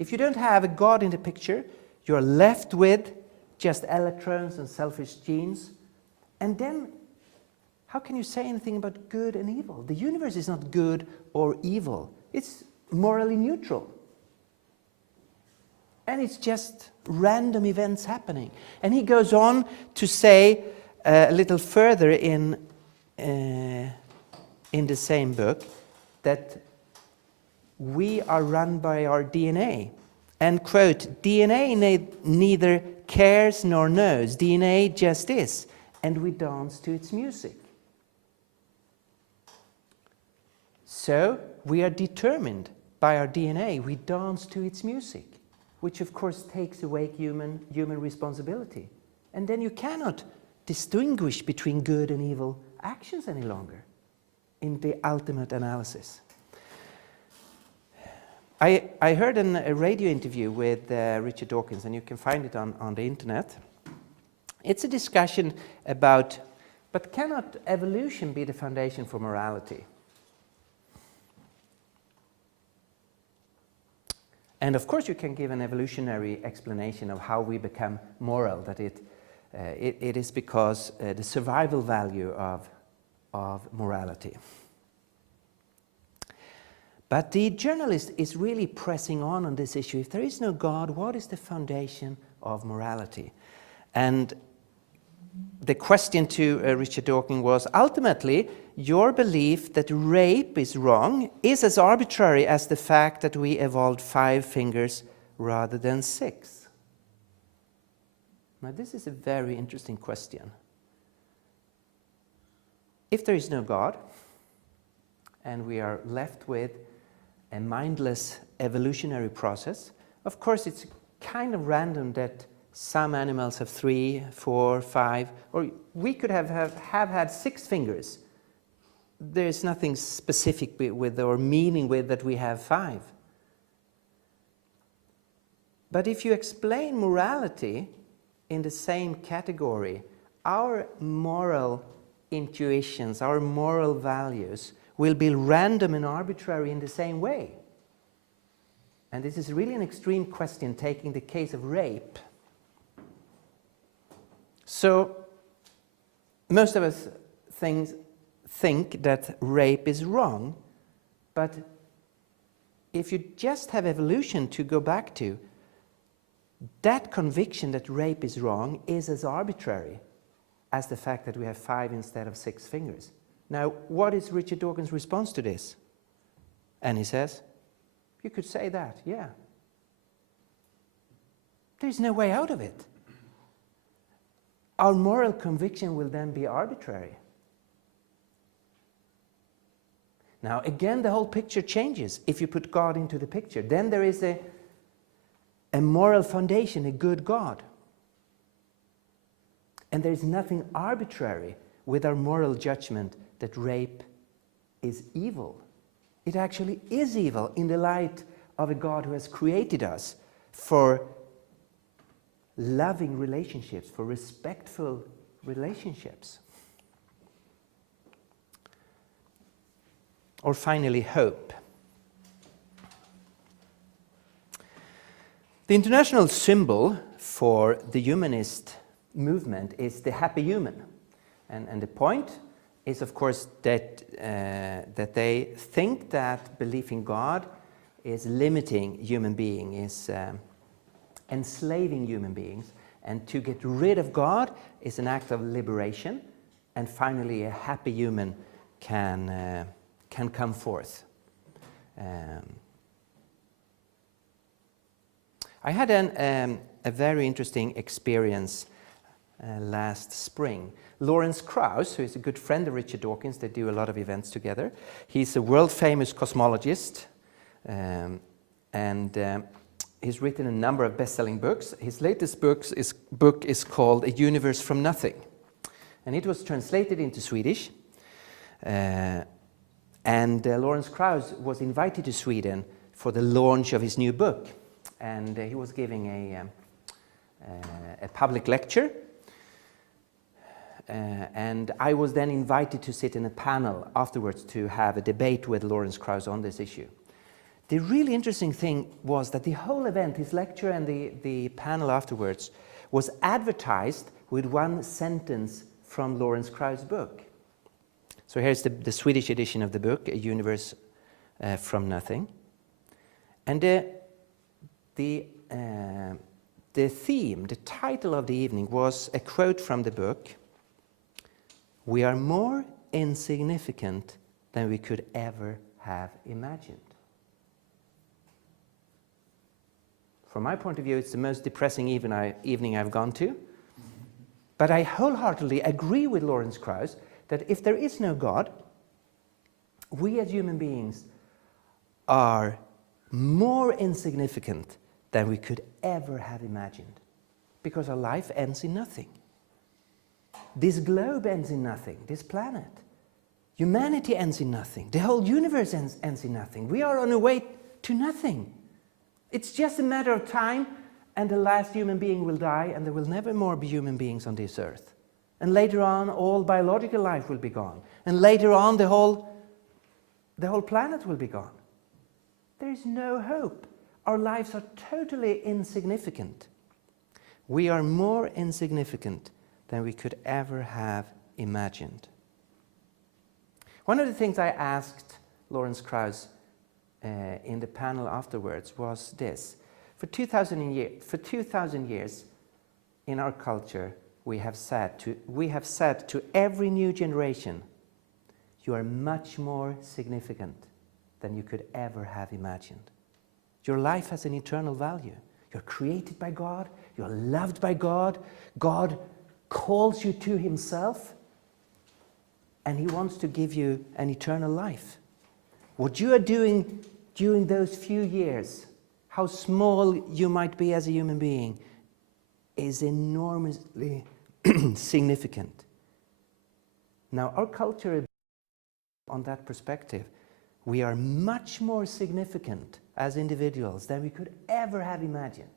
If you don't have a God in the picture, you're left with just electrons and selfish genes. And then, how can you say anything about good and evil? The universe is not good or evil. It's morally neutral. And it's just random events happening. And he goes on to say a little further in the same book that we are run by our DNA. And, quote, DNA neither cares nor knows. DNA just is. And we dance to its music. So we are determined by our DNA. We dance to its music, which of course takes away human responsibility. And then you cannot distinguish between good and evil actions any longer in the ultimate analysis. I heard a radio interview with Richard Dawkins, and you can find it on the internet. It's a discussion about, but cannot evolution be the foundation for morality? And of course you can give an evolutionary explanation of how we become moral, that it is because the survival value of morality. But the journalist is really pressing on this issue. If there is no God, what is the foundation of morality? And the question to Richard Dawkins was, ultimately, your belief that rape is wrong is as arbitrary as the fact that we evolved 5 fingers rather than 6. Now, this is a very interesting question. If there is no God, and we are left with a mindless evolutionary process, of course it's kind of random that some animals have 3, 4, 5, or we could have had 6 fingers. There's nothing specific with or meaning with that we have 5. But if you explain morality in the same category, our moral intuitions, our moral values will be random and arbitrary in the same way. And this is really an extreme question, taking the case of rape. So, most of us think that rape is wrong, but if you just have evolution to go back to, that conviction that rape is wrong is as arbitrary as the fact that we have 5 instead of 6 fingers. Now, what is Richard Dawkins' response to this? And he says, you could say that, yeah. There's no way out of it. Our moral conviction will then be arbitrary. Now, again, the whole picture changes if you put God into the picture. Then there is a moral foundation, a good God. And there is nothing arbitrary with our moral judgment that rape is evil. It actually is evil in the light of a God who has created us for loving relationships, for respectful relationships. Or finally, hope. The international symbol for the humanist movement is the happy human. And the point is, of course, that they think that belief in God is limiting human beings, is enslaving human beings, and to get rid of God is an act of liberation, and finally a happy human can come forth. I had a very interesting experience last spring. Lawrence Krauss, who is a good friend of Richard Dawkins, they do a lot of events together. He's a world-famous cosmologist, and he's written a number of best-selling books. His latest book is called A Universe from Nothing, and it was translated into Swedish. And Lawrence Krauss was invited to Sweden for the launch of his new book, and he was giving a public lecture. And I was then invited to sit in a panel afterwards to have a debate with Lawrence Krauss on this issue. The really interesting thing was that the whole event, his lecture and the panel afterwards, was advertised with one sentence from Lawrence Krauss' book. So here's the Swedish edition of the book, A Universe from Nothing. And the theme, the title of the evening was a quote from the book: "We are more insignificant than we could ever have imagined." From my point of view, it's the most depressing evening I've gone to. But I wholeheartedly agree with Lawrence Krauss that if there is no God, we as human beings are more insignificant than we could ever have imagined, because our life ends in nothing. This globe ends in nothing, this planet. Humanity ends in nothing. The whole universe ends in nothing. We are on a way to nothing. It's just a matter of time, and the last human being will die, and there will never more be human beings on this earth. And later on, all biological life will be gone. And later on, the whole planet will be gone. There is no hope. Our lives are totally insignificant. We are more insignificant than we could ever have imagined. One of the things I asked Lawrence Krauss in the panel afterwards was this. For 2,000 years in our culture, we have said to every new generation, you are much more significant than you could ever have imagined. Your life has an eternal value. You're created by God. You're loved by God. God calls you to himself. And he wants to give you an eternal life. What you are doing during those few years, how small you might be as a human being, is enormously significant. Now, our culture, on that perspective, we are much more significant as individuals than we could ever have imagined.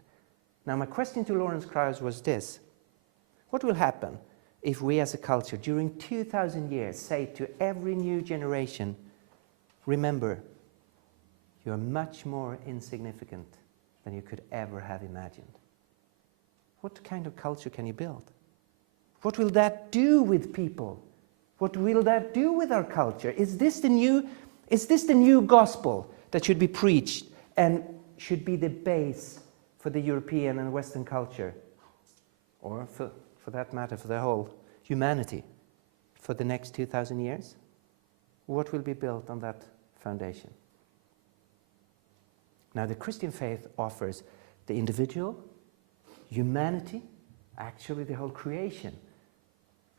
Now, my question to Lawrence Krauss was this. What will happen if we as a culture, during 2,000 years, say to every new generation, remember, you are much more insignificant than you could ever have imagined? What kind of culture can you build? What will that do with people? What will that do with our culture? Is this the new gospel that should be preached and should be the base for the European and Western culture? Or for that matter, for the whole humanity for the next 2,000 years? What will be built on that foundation? Now, the Christian faith offers the individual, humanity, actually the whole creation,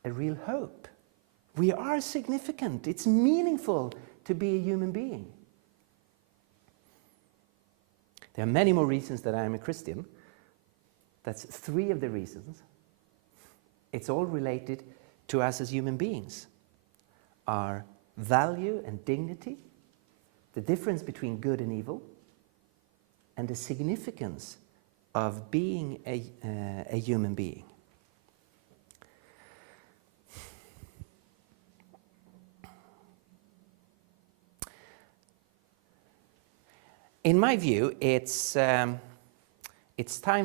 a real hope. We are significant. It's meaningful to be a human being. There are many more reasons that I am a Christian. That's 3 of the reasons. It's all related to us as human beings. Our value and dignity, the difference between good and evil, and the significance of being a human being. In my view, it's time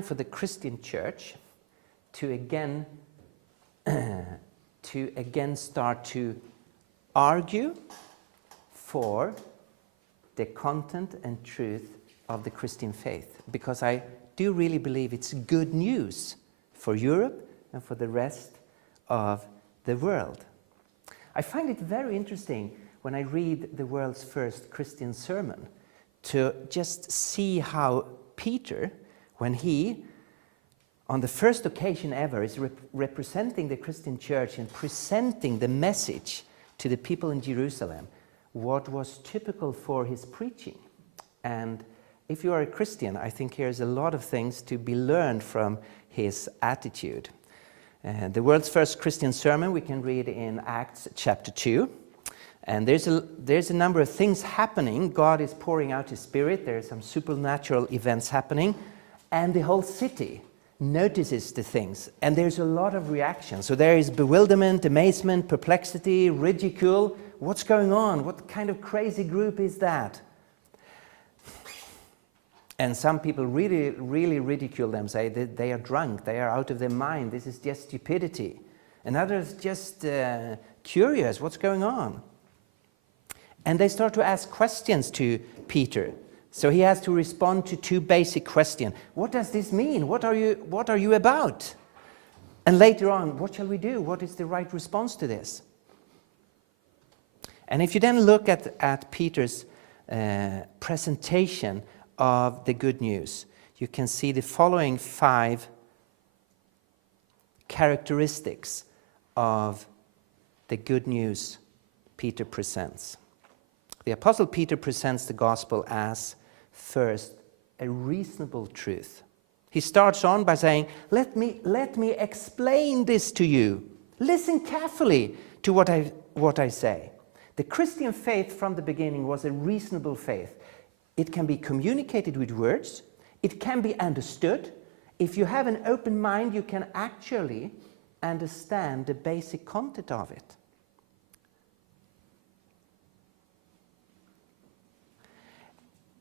for the Christian church to again start to argue for the content and truth of the Christian faith, because I do really believe it's good news for Europe and for the rest of the world. I find it very interesting when I read the world's first Christian sermon to just see how Peter, when he, on the first occasion ever, is representing the Christian church and presenting the message to the people in Jerusalem, what was typical for his preaching. And if you are a Christian, I think here's a lot of things to be learned from his attitude. The world's first Christian sermon we can read in Acts chapter 2. And there's a number of things happening. God is pouring out his Spirit. There are some supernatural events happening. And the whole city notices the things. And there's a lot of reaction. So there is bewilderment, amazement, perplexity, ridicule. What's going on? What kind of crazy group is that? And some people really, really ridicule them, say that they are drunk, they are out of their mind, this is just stupidity. And others just curious, what's going on? And they start to ask questions to Peter. So he has to respond to 2 basic questions. What does this mean? What are you about? And later on, what shall we do? What is the right response to this? And if you then look at Peter's presentation of the good news, you can see the following 5 characteristics of the good news Peter presents. The Apostle Peter presents the gospel as, first, a reasonable truth. He starts on by saying, let me explain this to you. Listen carefully to what I say. The Christian faith from the beginning was a reasonable faith. It can be communicated with words. It can be understood. If you have an open mind, you can actually understand the basic content of it.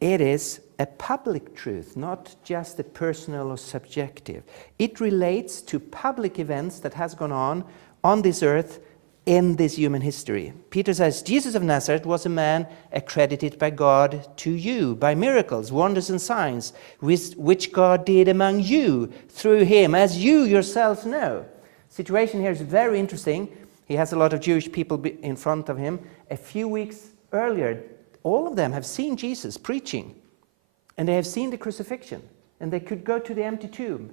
It is a public truth, not just a personal or subjective. It relates to public events that has gone on this earth in this human history. Peter says, Jesus of Nazareth was a man accredited by God to you by miracles, wonders and signs, which God did among you through him, as you yourselves know. Situation here is very interesting. He has a lot of Jewish people in front of him. A few weeks earlier, all of them have seen Jesus preaching, and they have seen the crucifixion, and they could go to the empty tomb,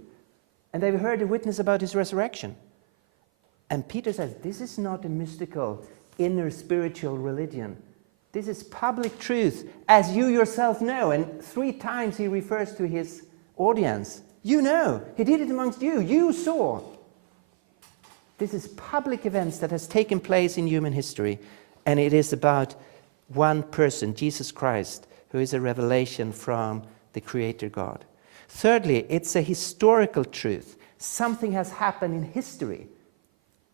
and they've heard a witness about his resurrection. And Peter says, this is not a mystical, inner spiritual religion. This is public truth, as you yourself know. And 3 times he refers to his audience. You know, he did it amongst you. You saw. This is public events that has taken place in human history. And it is about one person, Jesus Christ, who is a revelation from the Creator God. Thirdly, it's a historical truth. Something has happened in history.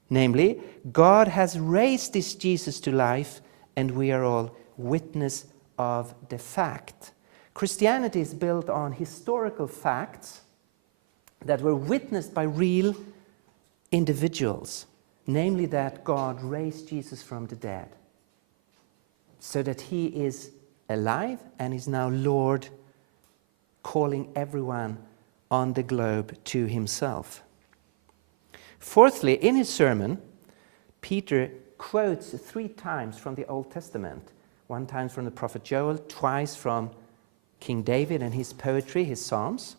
Namely, God has raised this Jesus to life, and we are all witness of the fact. Christianity is built on historical facts that were witnessed by real individuals. Namely, that God raised Jesus from the dead, so that he is alive and is now Lord, calling everyone on the globe to himself. Fourthly, in his sermon, Peter quotes 3 times from the Old Testament. 1 time from the prophet Joel, twice from King David and his poetry, his psalms.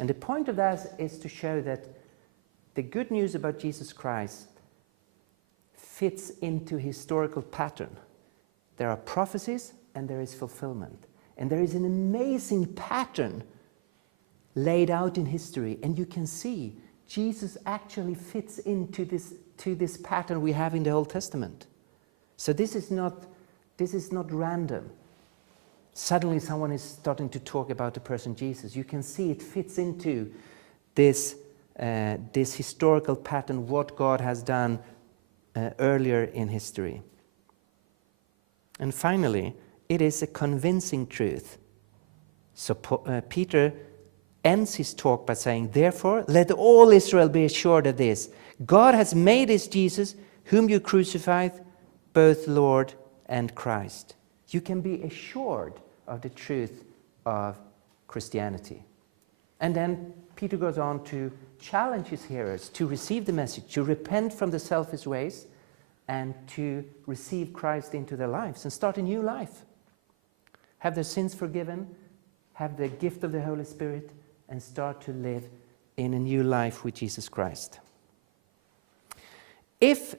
And the point of that is to show that the good news about Jesus Christ fits into historical pattern. There are prophecies and there is fulfillment. And there is an amazing pattern laid out in history, and you can see Jesus actually fits into this pattern we have in the Old Testament. So this is not random. Suddenly someone is starting to talk about the person Jesus. You can see it fits into this historical pattern, what God has done earlier in history. And finally, it is a convincing truth. So Peter ends his talk by saying, therefore, let all Israel be assured of this. God has made this Jesus, whom you crucified, both Lord and Christ. You can be assured of the truth of Christianity. And then Peter goes on to challenge his hearers to receive the message, to repent from the selfish ways, and to receive Christ into their lives and start a new life. Have their sins forgiven, have the gift of the Holy Spirit, and start to live in a new life with Jesus Christ. If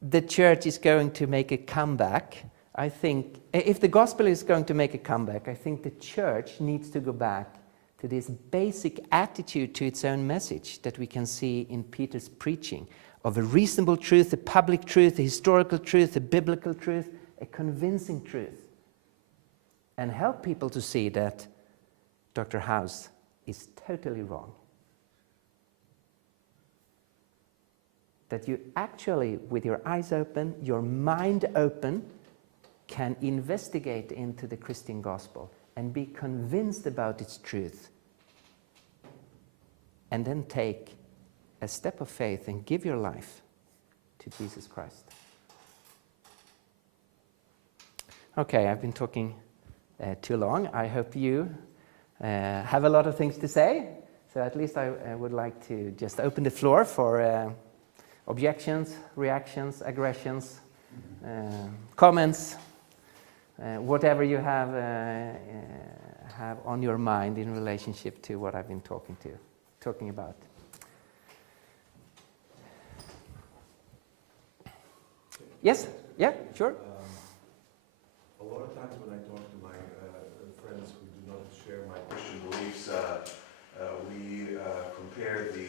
the church is going to make a comeback, I think, if the gospel is going to make a comeback, I think the church needs to go back to this basic attitude to its own message that we can see in Peter's preaching of a reasonable truth, a public truth, a historical truth, a biblical truth, a convincing truth, and help people to see that Dr. House is totally wrong. That you actually, with your eyes open, your mind open, can investigate into the Christian gospel and be convinced about its truth. And then take a step of faith and give your life to Jesus Christ. Okay, I've been talking too long. I hope you have a lot of things to say. So at least I would like to just open the floor for objections, reactions, aggressions, comments, whatever you have on your mind in relationship to what I've been talking about. Yes? Yeah, sure. A lot of times when I talk to my friends who do not share my Christian beliefs, we compare the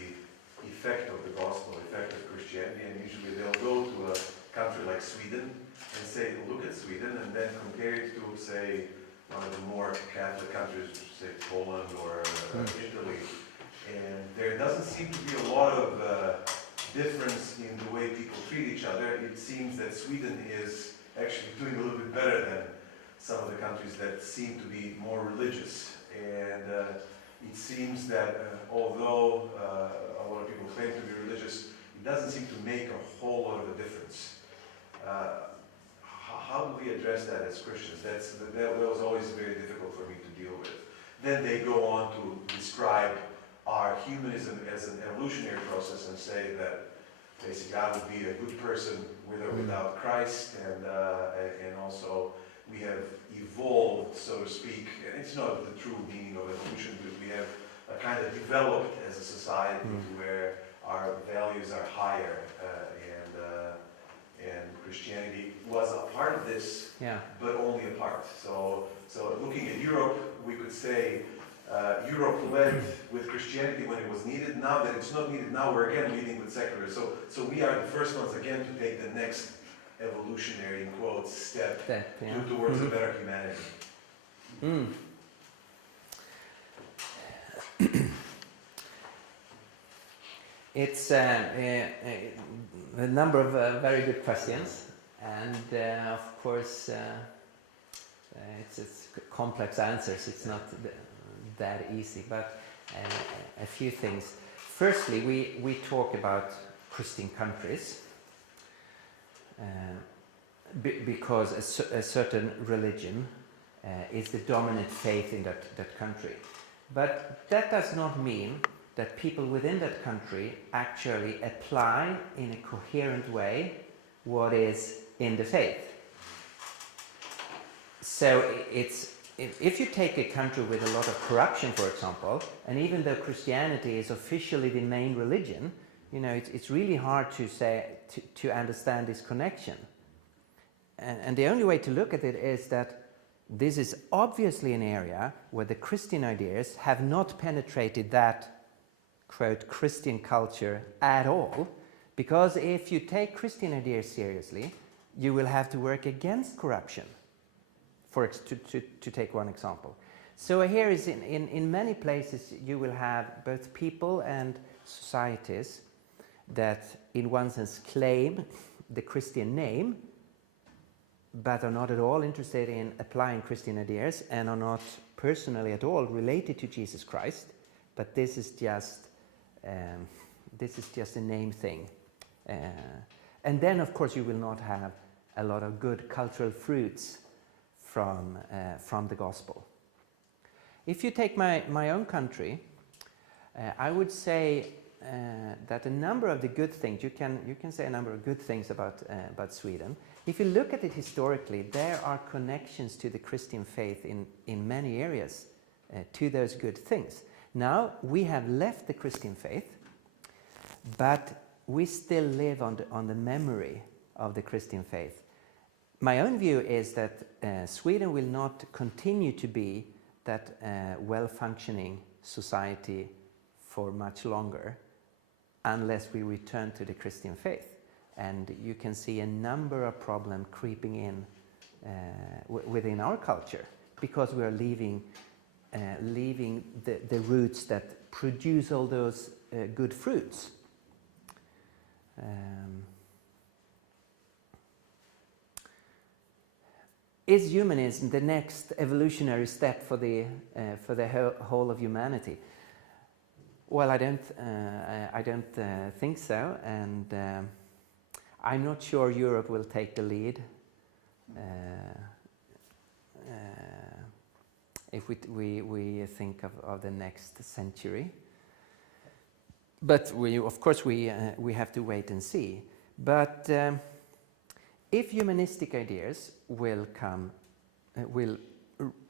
effect of the gospel, effect of Christianity, and say, look at Sweden and then compare it to, say, one of the more Catholic countries, say Poland or Italy, and there doesn't seem to be a lot of difference in the way people treat each other. It seems that Sweden is actually doing a little bit better than some of the countries that seem to be more religious. And it seems that although a lot of people claim to be religious, it doesn't seem to make a whole lot of a difference. How do we address that as Christians? That was always very difficult for me to deal with. Then they go on to describe our humanism as an evolutionary process and say that basically I would be a good person with or without Christ, and also we have evolved, so to speak. And it's not the true meaning of evolution, but we have kind of developed as a society to where our values are higher, and Christianity was a part of this, but only a part. So looking at Europe, we could say Europe led with Christianity when it was needed. Now that it's not needed, now we're again leading with secular. So we are the first ones again to take the next evolutionary, in quotes, step towards a better humanity. It's a number of very good questions, and of course it's complex answers. It's not that easy, but a few things. Firstly, we talk about Christian countries because a certain religion is the dominant faith in that country. But that does not mean that people within that country actually apply in a coherent way what is in the faith. So if you take a country with a lot of corruption, for example, and even though Christianity is officially the main religion, it's really hard to understand this connection. And the only way to look at it is that this is obviously an area where the Christian ideas have not penetrated that, quote, Christian culture at all, because if you take Christian ideas seriously, you will have to work against corruption, to take one example. So here is in many places you will have both people and societies that in one sense claim the Christian name, but are not at all interested in applying Christian ideas and are not personally at all related to Jesus Christ, but this is just a name thing. And then of course you will not have a lot of good cultural fruits from the gospel. If you take my own country, I would say that a number of the good things, you can say a number of good things about Sweden. If you look at it historically, there are connections to the Christian faith in many areas to those good things. Now we have left the Christian faith, but we still live on the memory of the Christian faith. My own view is that Sweden will not continue to be that well-functioning society for much longer unless we return to the Christian faith. And you can see a number of problems creeping in within our culture because we are leaving the roots that produce all those good fruits. Is humanism the next evolutionary step for the whole of humanity? Well, I don't think so, and I'm not sure Europe will take the lead if we think of the next century. But of course we have to wait and see. But if humanistic ideas will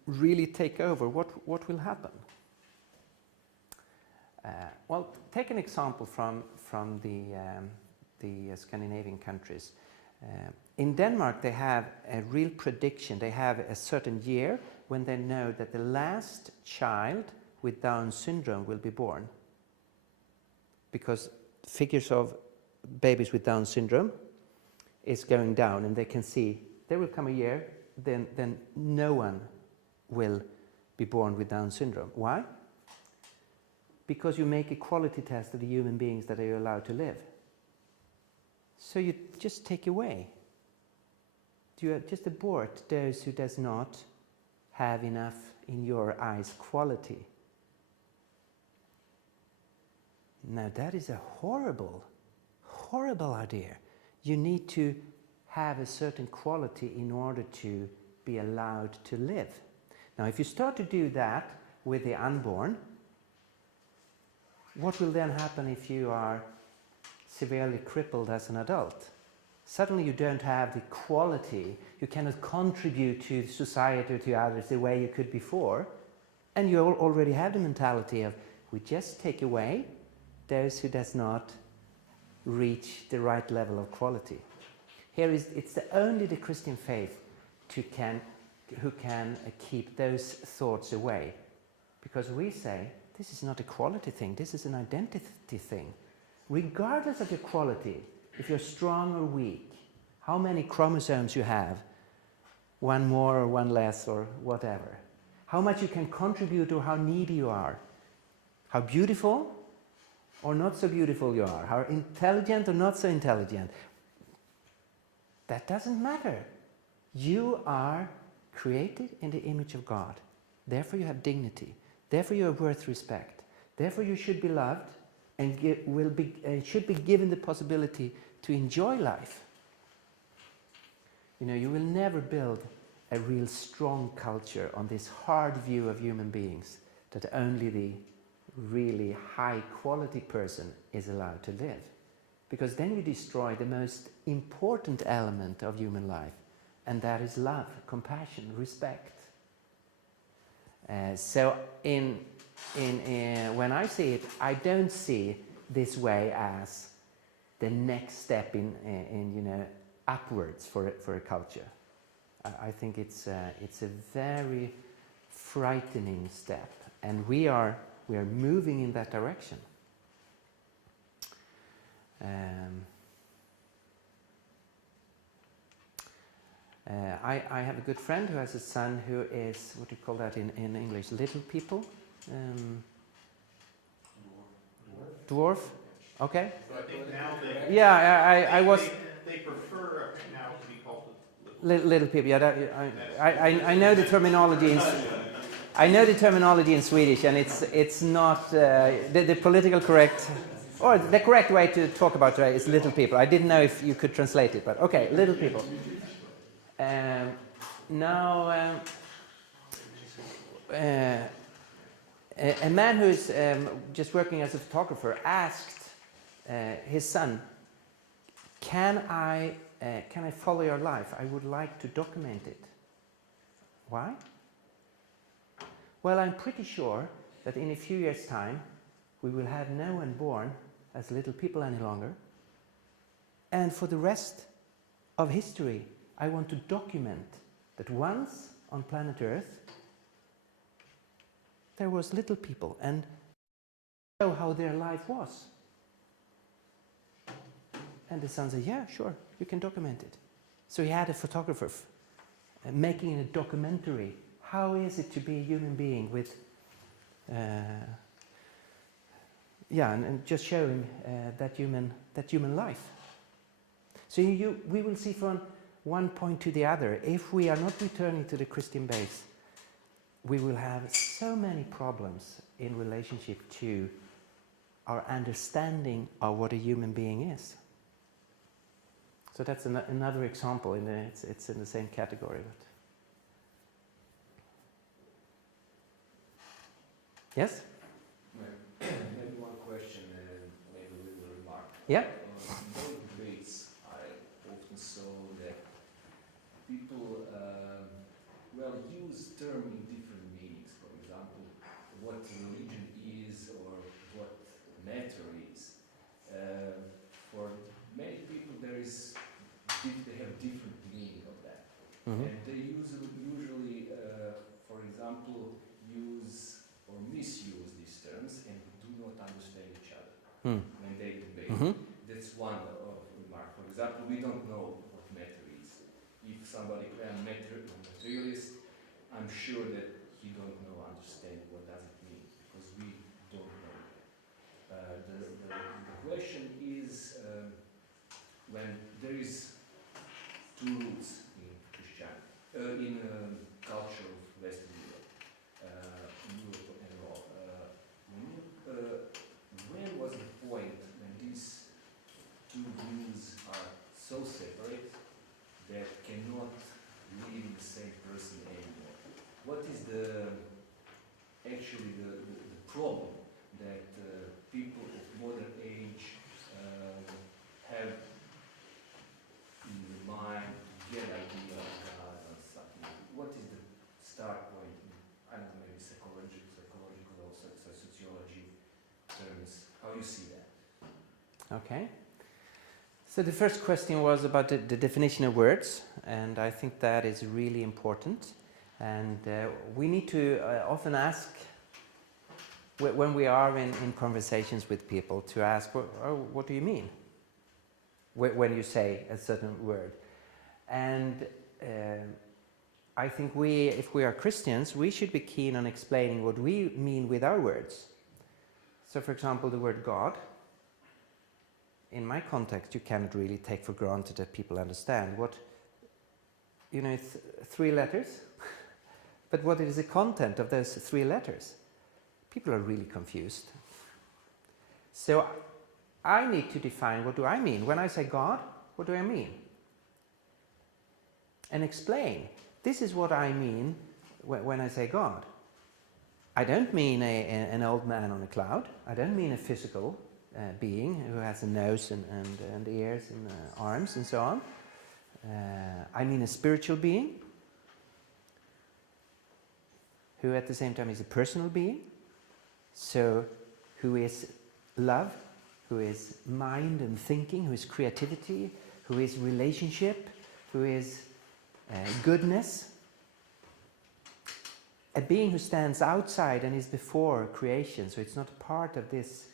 really take over, what will happen? Well, take an example from the Scandinavian countries. In Denmark, they have a real prediction. They have a certain year when they know that the last child with Down syndrome will be born, because figures of babies with Down syndrome is going down, and they can see there will come a year then no one will be born with Down syndrome. Why? Because you make a quality test of the human beings that are allowed to live. So you just take away. You just abort those who does not have enough, in your eyes, quality. Now that is a horrible, horrible idea. You need to have a certain quality in order to be allowed to live. Now if you start to do that with the unborn, what will then happen if you are severely crippled as an adult? Suddenly you don't have the quality, you cannot contribute to society or to others the way you could before, and you already have the mentality of, we just take away those who does not reach the right level of quality. It's only the Christian faith who can keep those thoughts away. Because we say, this is not a quality thing, this is an identity thing. Regardless of your quality, if you're strong or weak, how many chromosomes you have, one more or one less or whatever, how much you can contribute or how needy you are, how beautiful or not so beautiful you are, how intelligent or not so intelligent, that doesn't matter. You are created in the image of God. Therefore you have dignity. Therefore you are worth respect. Therefore you should be loved and should be given the possibility to enjoy life. You know, you will never build a real strong culture on this hard view of human beings that only the really high quality person is allowed to live. Because then you destroy the most important element of human life, and that is love, compassion, respect. So when I see it, I don't see this way as the next step in you know, upwards for a culture. I think it's a very frightening step, and we are moving in that direction. I have a good friend who has a son who is, what do you call that in English, little people? Dwarf? Okay. So I think now I was... They prefer now to be called little people, yeah. I know the terminology I know the terminology in Swedish, and it's not the political correct, or the correct way to talk about it is little people. I didn't know if you could translate it, but okay, little people. Now, a man who is just working as a photographer asked his son, can I follow your life? I would like to document it. Why? Well, I'm pretty sure that in a few years' time, we will have no one born as little people any longer. And for the rest of history, I want to document that once on planet Earth, there was little people, and show how their life was. And the son said, yeah, sure, you can document it. So he had a photographer making a documentary. How is it to be a human being with, and just showing that human life. So we will see from one point to the other, if we are not returning to the Christian base, we will have so many problems in relationship to our understanding of what a human being is. So that's another example. It's in the same category. But yes? Maybe one question and maybe a little remark. Yeah? In many debates, I often saw that people use terms in different meanings. For example, what religion is or what matter is. For many people, they have different meaning of that. Mm-hmm. And they usually, for example, use or misuse these terms and do not understand each other when they debate. Mm-hmm. That's one of remark. For example, we don't know what matter is. If somebody materialist, I'm sure that he don't understand what does it mean, because we don't know. The question is, when there is two roots in Christianity, in culture of Western Europe, and all, when was the point when these two views are so separate that cannot live in the same person anymore? What is actually the problem that people of modern age have in the mind to get idea of God or something? What is the start point? I don't know, maybe psychological or sociology terms. How you see that? Okay. So the first question was about the definition of words, and I think that is really important. And we need to often ask, when we are in conversations with people, to ask, what do you mean when you say a certain word? And I think if we are Christians, we should be keen on explaining what we mean with our words. So for example, the word God, in my context, you cannot really take for granted that people understand what, it's 3 letters, but what is the content of those 3 letters? People are really confused. So I need to define, what do I mean? When I say God, what do I mean? And explain, this is what I mean when I say God. I don't mean an old man on a cloud. I don't mean a physical being who has a nose and ears and arms and so on. I mean a spiritual being who at the same time is a personal being, so who is love, who is mind and thinking, who is creativity, who is relationship, who is goodness. A being who stands outside and is before creation, so it's not part of this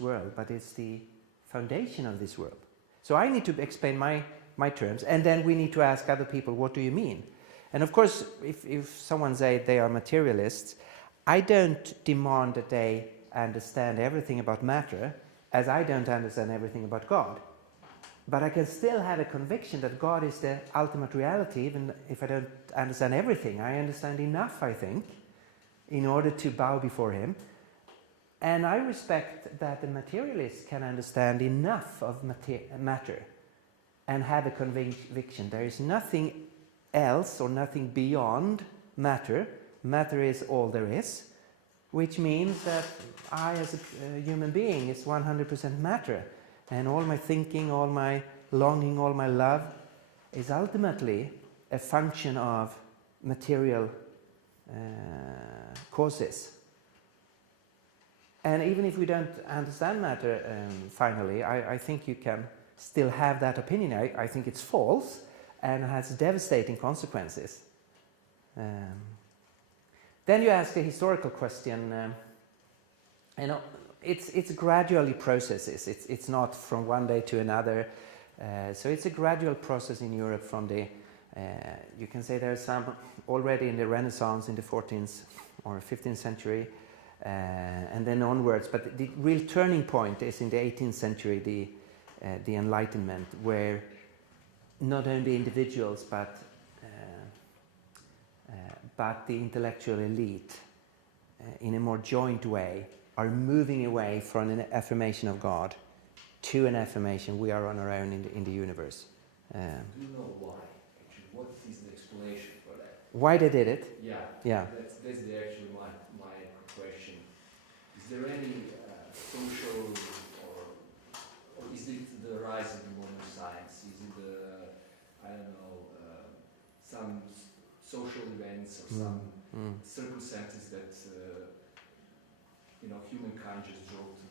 world, but it's the foundation of this world. So I need to explain my terms, and then we need to ask other people, what do you mean? And of course, if someone says they are materialists, I don't demand that they understand everything about matter, as I don't understand everything about God. But I can still have a conviction that God is the ultimate reality, even if I don't understand everything. I understand enough, I think, in order to bow before Him. And I respect that the materialist can understand enough of matter and have a conviction. There is nothing else or nothing beyond matter. Matter is all there is, which means that I, as a human being, is 100% matter. And all my thinking, all my longing, all my love is ultimately a function of material causes. And even if we don't understand matter finally, I think you can still have that opinion. I think it's false and has devastating consequences. Then you ask a historical question. It's gradually processes. It's not from one day to another. So it's a gradual process in Europe from the, you can say there's some already in the Renaissance in the 14th or 15th century, and then onwards. But the real turning point is in the 18th century, the Enlightenment, where not only individuals but the intellectual elite, in a more joint way, are moving away from an affirmation of God to an affirmation we are on our own in the universe. Do you know why? Actually, what is the explanation for that? Why they did it? Yeah. That's actually my question. Is there any social or is it the rise of the modern science? Is it some social events or some circumstances that humankind just drove to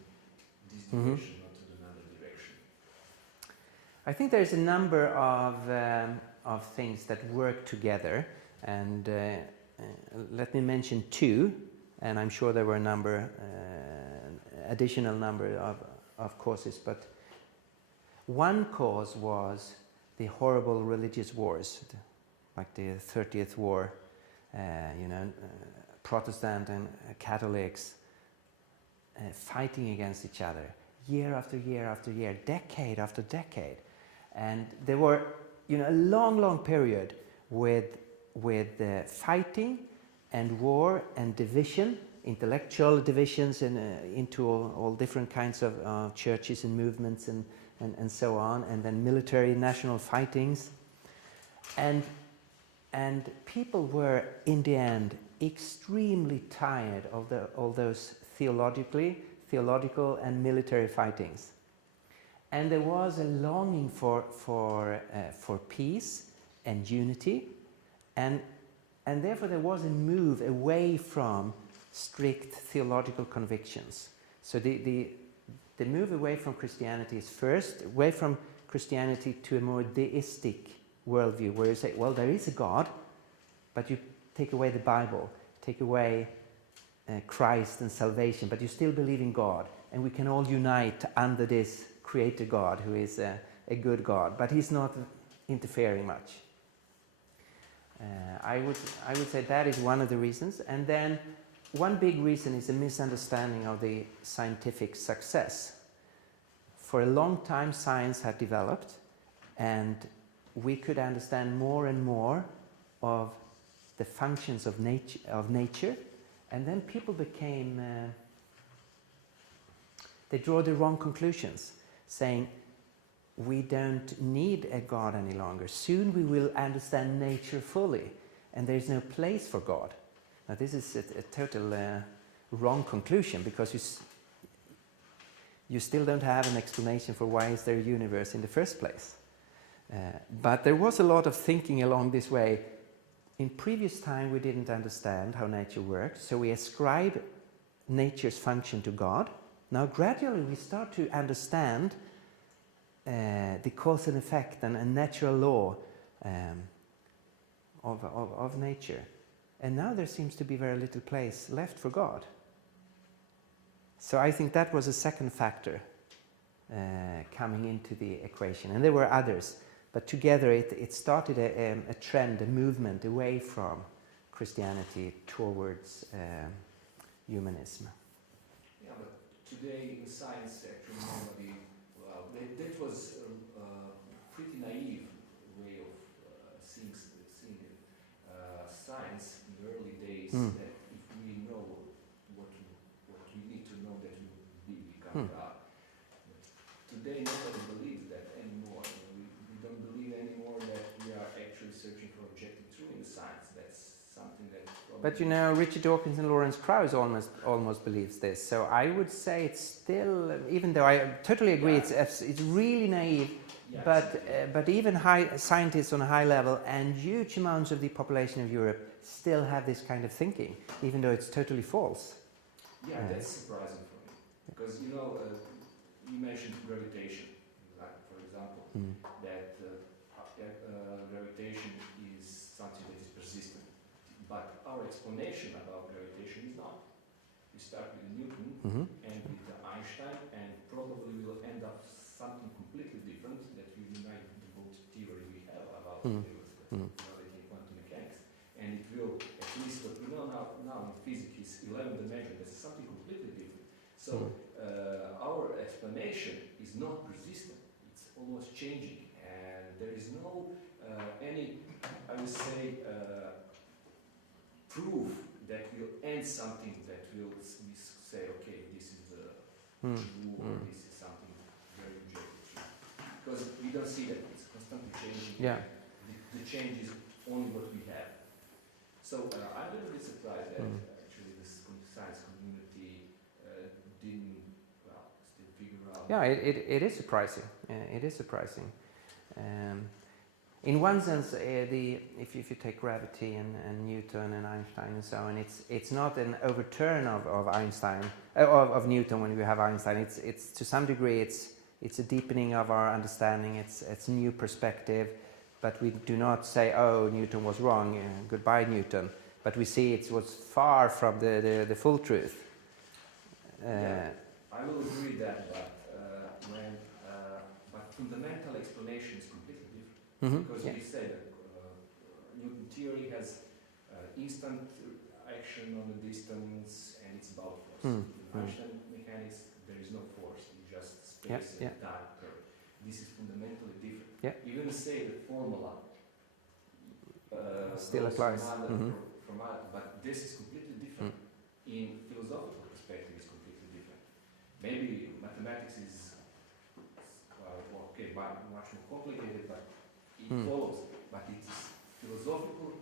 this direction, not to another direction? I think there's a number of things that work together, and let me mention 2, and I'm sure there were a additional number of causes, but one cause was the horrible religious wars like the 30th War, Protestant and Catholics fighting against each other, year after year after year, decade after decade. And there were, a long period with fighting and war and division, intellectual divisions into all different kinds of churches and movements and so on, and then military national fightings. And people were, in the end, extremely tired of all those theological and military fightings. And there was a longing for peace and unity, and therefore there was a move away from strict theological convictions. So the move away from Christianity is first, away from Christianity to a more deistic worldview, where you say, well, there is a God, but you take away the Bible, take away Christ and salvation, but you still believe in God, and we can all unite under this Creator God, who is a good God, but He's not interfering much. I would say that is one of the reasons, and then one big reason is a misunderstanding of the scientific success. For a long time, science had developed, and we could understand more and more of the functions of nature, and then people became, they draw the wrong conclusions, saying, we don't need a God any longer. Soon we will understand nature fully, and there's no place for God. Now this is a total wrong conclusion, because you still don't have an explanation for why is there a universe in the first place. But there was a lot of thinking along this way. In previous time we didn't understand how nature works, so we ascribe nature's function to God. Now gradually we start to understand the cause and effect and a natural law of nature. And now there seems to be very little place left for God. So I think that was a second factor coming into the equation. And there were others, but together it started a trend, a movement away from Christianity towards humanism. Yeah, but today in science, actually, nobody, that was a pretty naive way of seeing science in the early days, that if we know what we need to know, that we become God. But today nobody believes that anymore. We don't believe anymore that we are actually searching for objective truth in science. That's something that But Richard Dawkins and Lawrence Krauss almost believes this. So I would say it's still, even though I totally agree, it's really naive. But even high scientists on a high level and huge amounts of the population of Europe still have this kind of thinking, even though it's totally false. Yeah, that's surprising for me, because you mentioned gravitation, for example, that gravitation is something that is persistent, but our explanation about gravitation is not. We start with Newton and with Einstein, and probably we will end up something completely different that will unite the both theory we have about relativity and quantum mechanics, and it will, at least what we know now in physics is 11 dimension. That's something completely different. So our explanation is not persistent. It's almost changing, and there is no any, I would say, proof that will end something that will say, okay, this is true, or this is something very objective. Because we don't see that, it's constantly changing. Yeah. The change is only what we have. So I'm a little bit surprised that actually this science community didn't still figure out. Yeah, it is surprising. It is surprising. In one sense, if you take gravity and Newton and Einstein and so on, it's not an overturn of Einstein of Newton when we have Einstein. It's to some degree it's a deepening of our understanding. It's a new perspective, but we do not say, oh, Newton was wrong, goodbye Newton. But we see it was far from the full truth. I will agree that, but fundamental explanation is completely different. Because we say that Newton theory has instant action on the distance, and it's about force. In Einstein mechanics, there is no force, it's just space and time curve. This is fundamentally different. Yeah. You're going to say the formula still goes applies. from other, but this is completely different. In philosophical perspective, it's completely different. Maybe mathematics is okay, but much more complicated, but it follows. But it is philosophical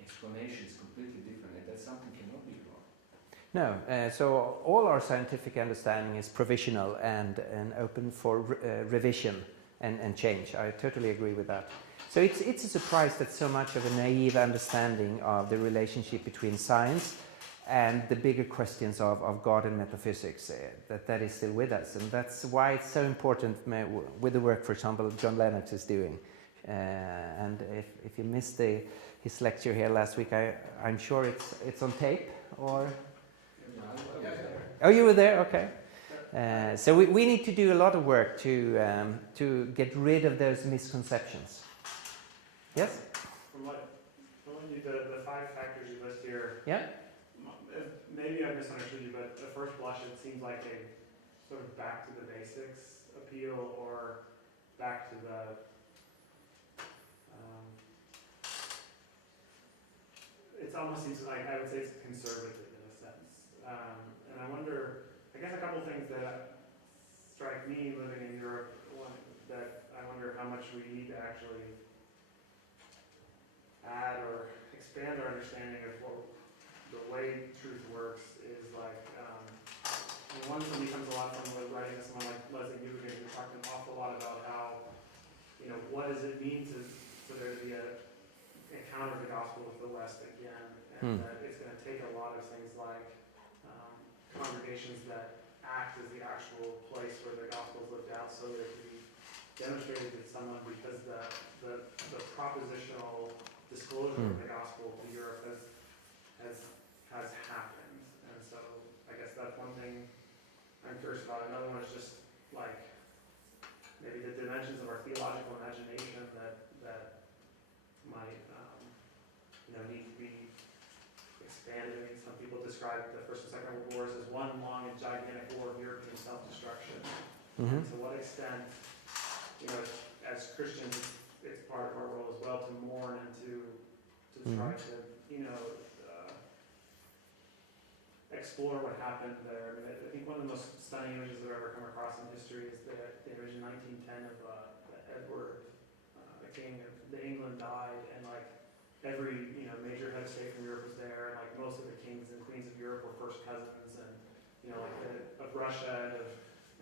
explanation is completely different, and that's something cannot be wrong. No, so all our scientific understanding is provisional and open for revision and change. I totally agree with that. So it's a surprise that so much of a naive understanding of the relationship between science and the bigger questions of God and metaphysics, that is still with us. And that's why it's so important with the work, for example, John Lennox is doing. And if you missed his lecture here last week, I'm sure it's on tape, or... Oh, you were there? Okay. So we need to do a lot of work to get rid of those misconceptions. Yes? From when you did the 5 factors you list here, Yeah? maybe I misunderstood you, but at first blush it seems like a sort of back to the basics appeal, or back to the it almost seems like, I would say it's conservative in a sense. And I wonder, I guess a couple things that strike me living in Europe, one, that I wonder how much we need to actually add or expand our understanding of what the way truth works is like, one thing that comes a lot from writing to someone like Leslie Newbegin, who talked an awful lot about how, what does it mean for there to be a encounter the gospel with the West again, and that it's going to take a lot of things like congregations that act as the actual place where the gospel is lived out, so that it can be demonstrated to someone, because the propositional disclosure of the gospel to Europe has happened, and so I guess that's one thing I'm curious about. Another one is just like maybe the dimensions of our theological imagination that might need to be expanded. I mean, some people describe the First and Second World Wars as one long and gigantic war of European self-destruction. And to what extent, as Christians, it's part of our role as well to mourn and to try to, explore what happened there. I mean, I think one of the most stunning images I've ever come across in history is the image in 1910 of Edward, the king of England, died, and like every major head of state from Europe was there, and like most of the kings and queens of Europe were first cousins, and of Russia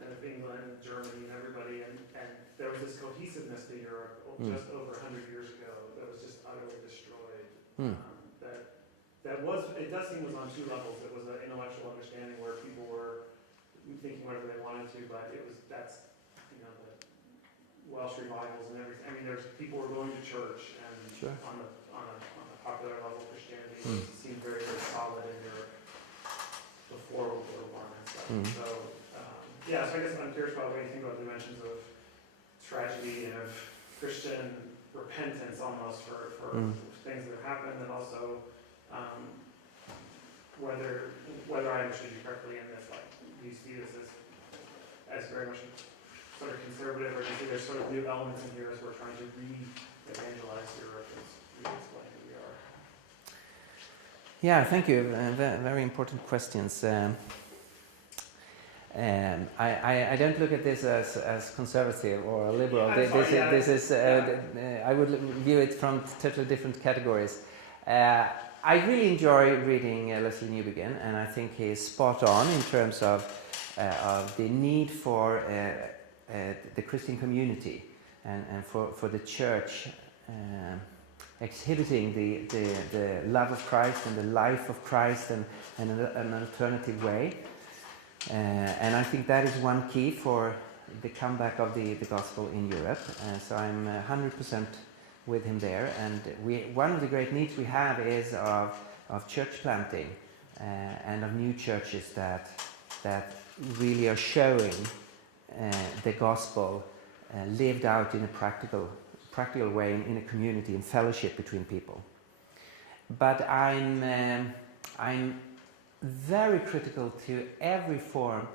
and of England and Germany and everybody, and there was this cohesiveness to Europe just over 100 years ago that was just utterly destroyed. It does seem was on 2 levels. It was an intellectual understanding where people were thinking whatever they wanted to, but that's the Welsh revivals and everything. I mean, people were going to church, and on the popular level, Christianity seemed very, very solid in Europe before World War I and stuff. So so I guess I'm curious about what you think about dimensions of tragedy and of Christian repentance almost for things that have happened, and also whether I understood you correctly in this, like, do you see this as very much sort of conservative, or do you see there's sort of new elements in here as we're trying to re-evangelize Europe and re-explain who we are? Yeah, thank you. Very important questions. I don't look at this as conservative or liberal. This is I would view it from totally different categories. I really enjoy reading Leslie Newbegin, and I think he's spot on in terms of the need for the Christian community and for the church exhibiting the love of Christ and the life of Christ and an alternative way. And I think that is one key for the comeback of the gospel in Europe. So I'm 100% with him there. And one of the great needs we have is of church planting and of new churches that really are showing the gospel lived out in a practical way in a community, in fellowship between people. But I'm very critical to every form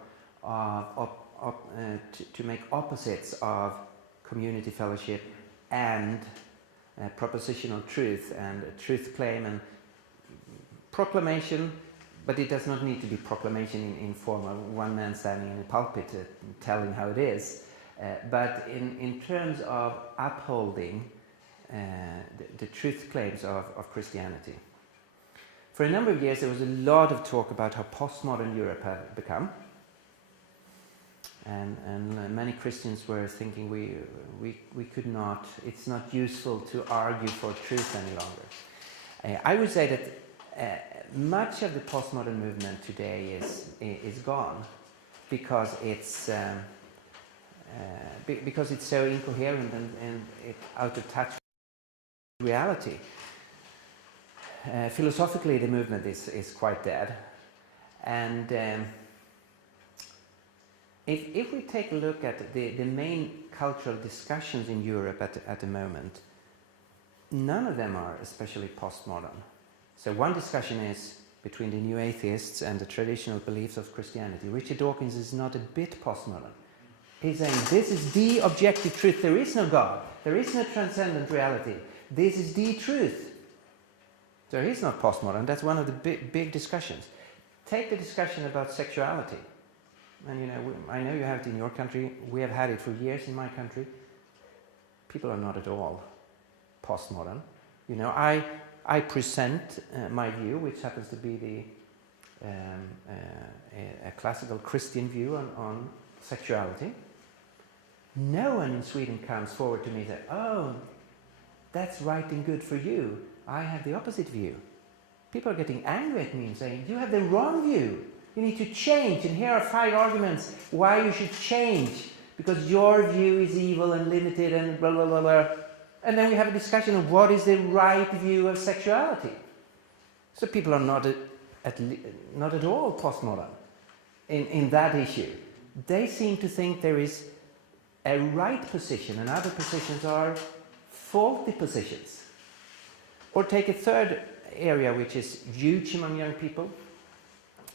to make opposites of community fellowship and propositional truth and truth claim and proclamation, but it does not need to be proclamation in form of one man standing in a pulpit telling how it is, but in terms of upholding the truth claims of Christianity. For a number of years there was a lot of talk about how postmodern Europe had become. And many Christians were thinking we could not, it's not useful to argue for truth any longer. I would say that much of the postmodern movement today is gone because it's so incoherent and out of touch with reality. Philosophically, the movement is quite dead, and if we take a look at the main cultural discussions in Europe at the moment, none of them are especially postmodern. So one discussion is between the new atheists and the traditional beliefs of Christianity. Richard Dawkins is not a bit postmodern. He's saying this is the objective truth. There is no God. There is no transcendent reality. This is the truth. So he's not postmodern. That's one of the big discussions. Take the discussion about sexuality. And I know you have it in your country. We have had it for years in my country. People are not at all postmodern. I present my view, which happens to be a classical Christian view on sexuality. No one in Sweden comes forward to me and says, "Oh, that's right and good for you. I have the opposite view." People are getting angry at me and saying, "You have the wrong view. You need to change, and here are 5 arguments why you should change, because your view is evil and limited and blah, blah, blah, blah." And then we have a discussion of what is the right view of sexuality. So people are not at all postmodern in that issue. They seem to think there is a right position and other positions are faulty positions. Or take a third area which is huge among young people,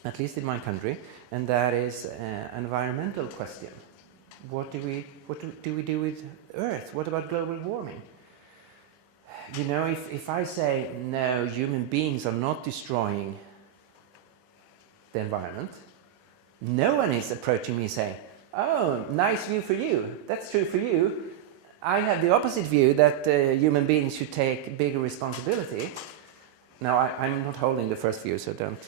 at least in my country, and that is an environmental question. What do we do with Earth? What about global warming? If I say, no, human beings are not destroying the environment, no one is approaching me saying, "Oh, nice view for you. That's true for you. I have the opposite view that human beings should take bigger responsibility." Now, I'm not holding the first view, so don't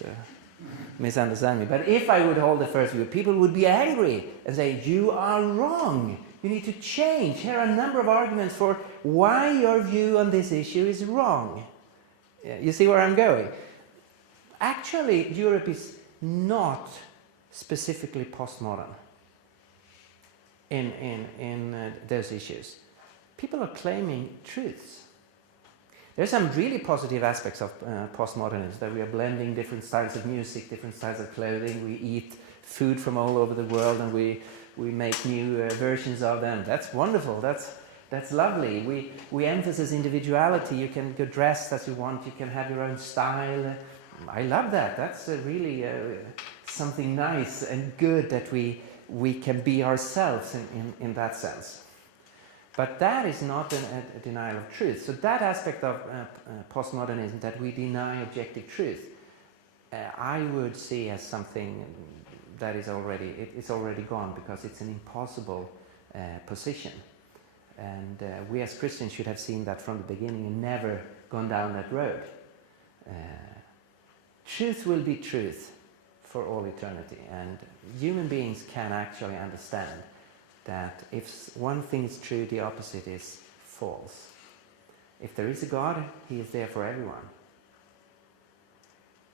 misunderstand me. But if I would hold the first view, people would be angry and say, "You are wrong. You need to change. Here are a number of arguments for why your view on this issue is wrong." You see where I'm going? Actually, Europe is not specifically postmodern in those issues. People are claiming truths. There's some really positive aspects of postmodernism, that we are blending different styles of music, different styles of clothing, we eat food from all over the world and we make new versions of them. That's wonderful, that's lovely. We emphasize individuality. You can go dressed as you want, you can have your own style. I love that. That's really something nice and good, that we can be ourselves in that sense. But that is not a denial of truth. So that aspect of postmodernism, that we deny objective truth, I would see as something that is already gone, because it's an impossible position. And we as Christians should have seen that from the beginning and never gone down that road. Truth will be truth for all eternity, and human beings can actually understand that if one thing is true, the opposite is false. If there is a God, He is there for everyone.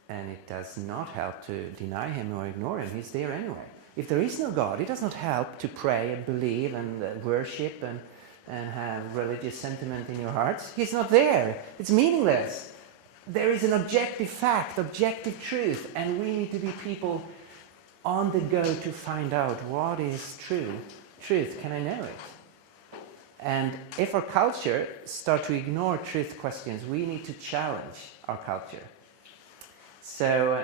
And it does not help to deny Him or ignore Him. He's there anyway. If there is no God, it does not help to pray and believe and worship and have religious sentiment in your hearts. He's not there. It's meaningless. There is an objective fact, objective truth, and we need to be people on the go to find out what is true. Truth, can I know it? And if our culture starts to ignore truth questions, we need to challenge our culture. So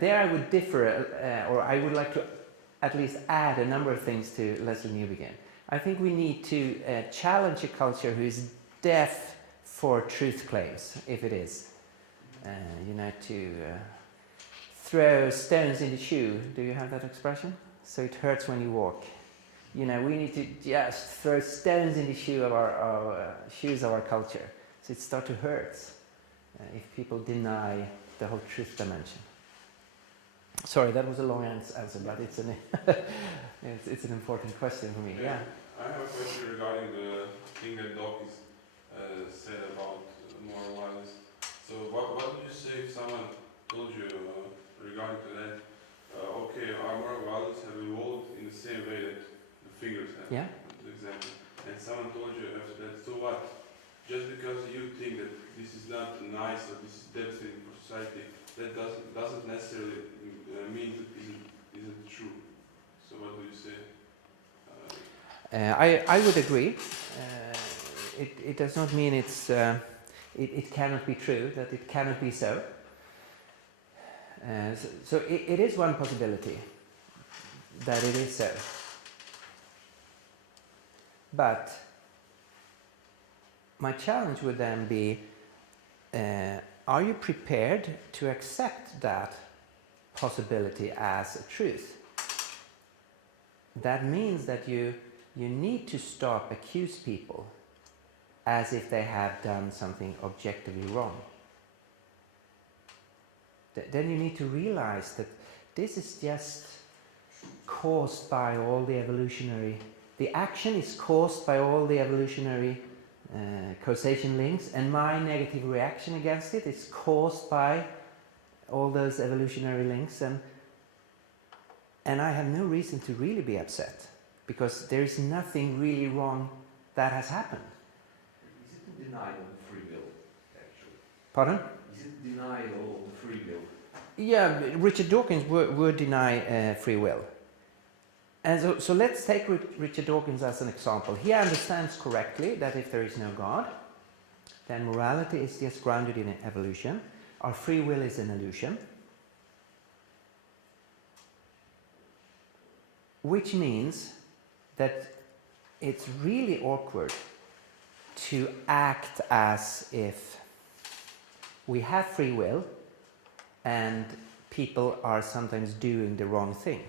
there I would differ, or I would like to at least add a number of things to Leslie Newbegin. I think we need to challenge a culture who is deaf for truth claims, if it is. To throw stones in the shoe. Do you have that expression? So it hurts when you walk. We need to just throw stones in the shoes of our culture. So it starts to hurt if people deny the whole truth dimension. Sorry, that was a long answer, but it's an it's an important question for me. Yeah. I have a question regarding the thing that Dawkins said about moral violence. So what would you say if someone told you regarding to that, okay, our moral values have evolved in the same way that the fingers have, Yeah. for example, and someone told you after that, so what? Just because you think that this is not nice or this is devastating for society, that doesn't necessarily mean that isn't true. So what do you say? I would agree. It does not mean it cannot be true, that it cannot be so. So it is one possibility that it is so. But my challenge would then be, are you prepared to accept that possibility as a truth? That means that you need to stop accuse people as if they have done something objectively wrong. Then you need to realize that this is just caused by all the evolutionary, the action is caused by all the evolutionary causation links, and my negative reaction against it is caused by all those evolutionary links, and I have no reason to really be upset, because there is nothing really wrong that has happened. Is it denial of free will, actually? Pardon? Is it denial of the free will? Yeah, Richard Dawkins would deny free will. And so let's take Richard Dawkins as an example. He understands correctly that if there is no God, then morality is just grounded in evolution. Our free will is an illusion. Which means that it's really awkward to act as if we have free will and people are sometimes doing the wrong thing.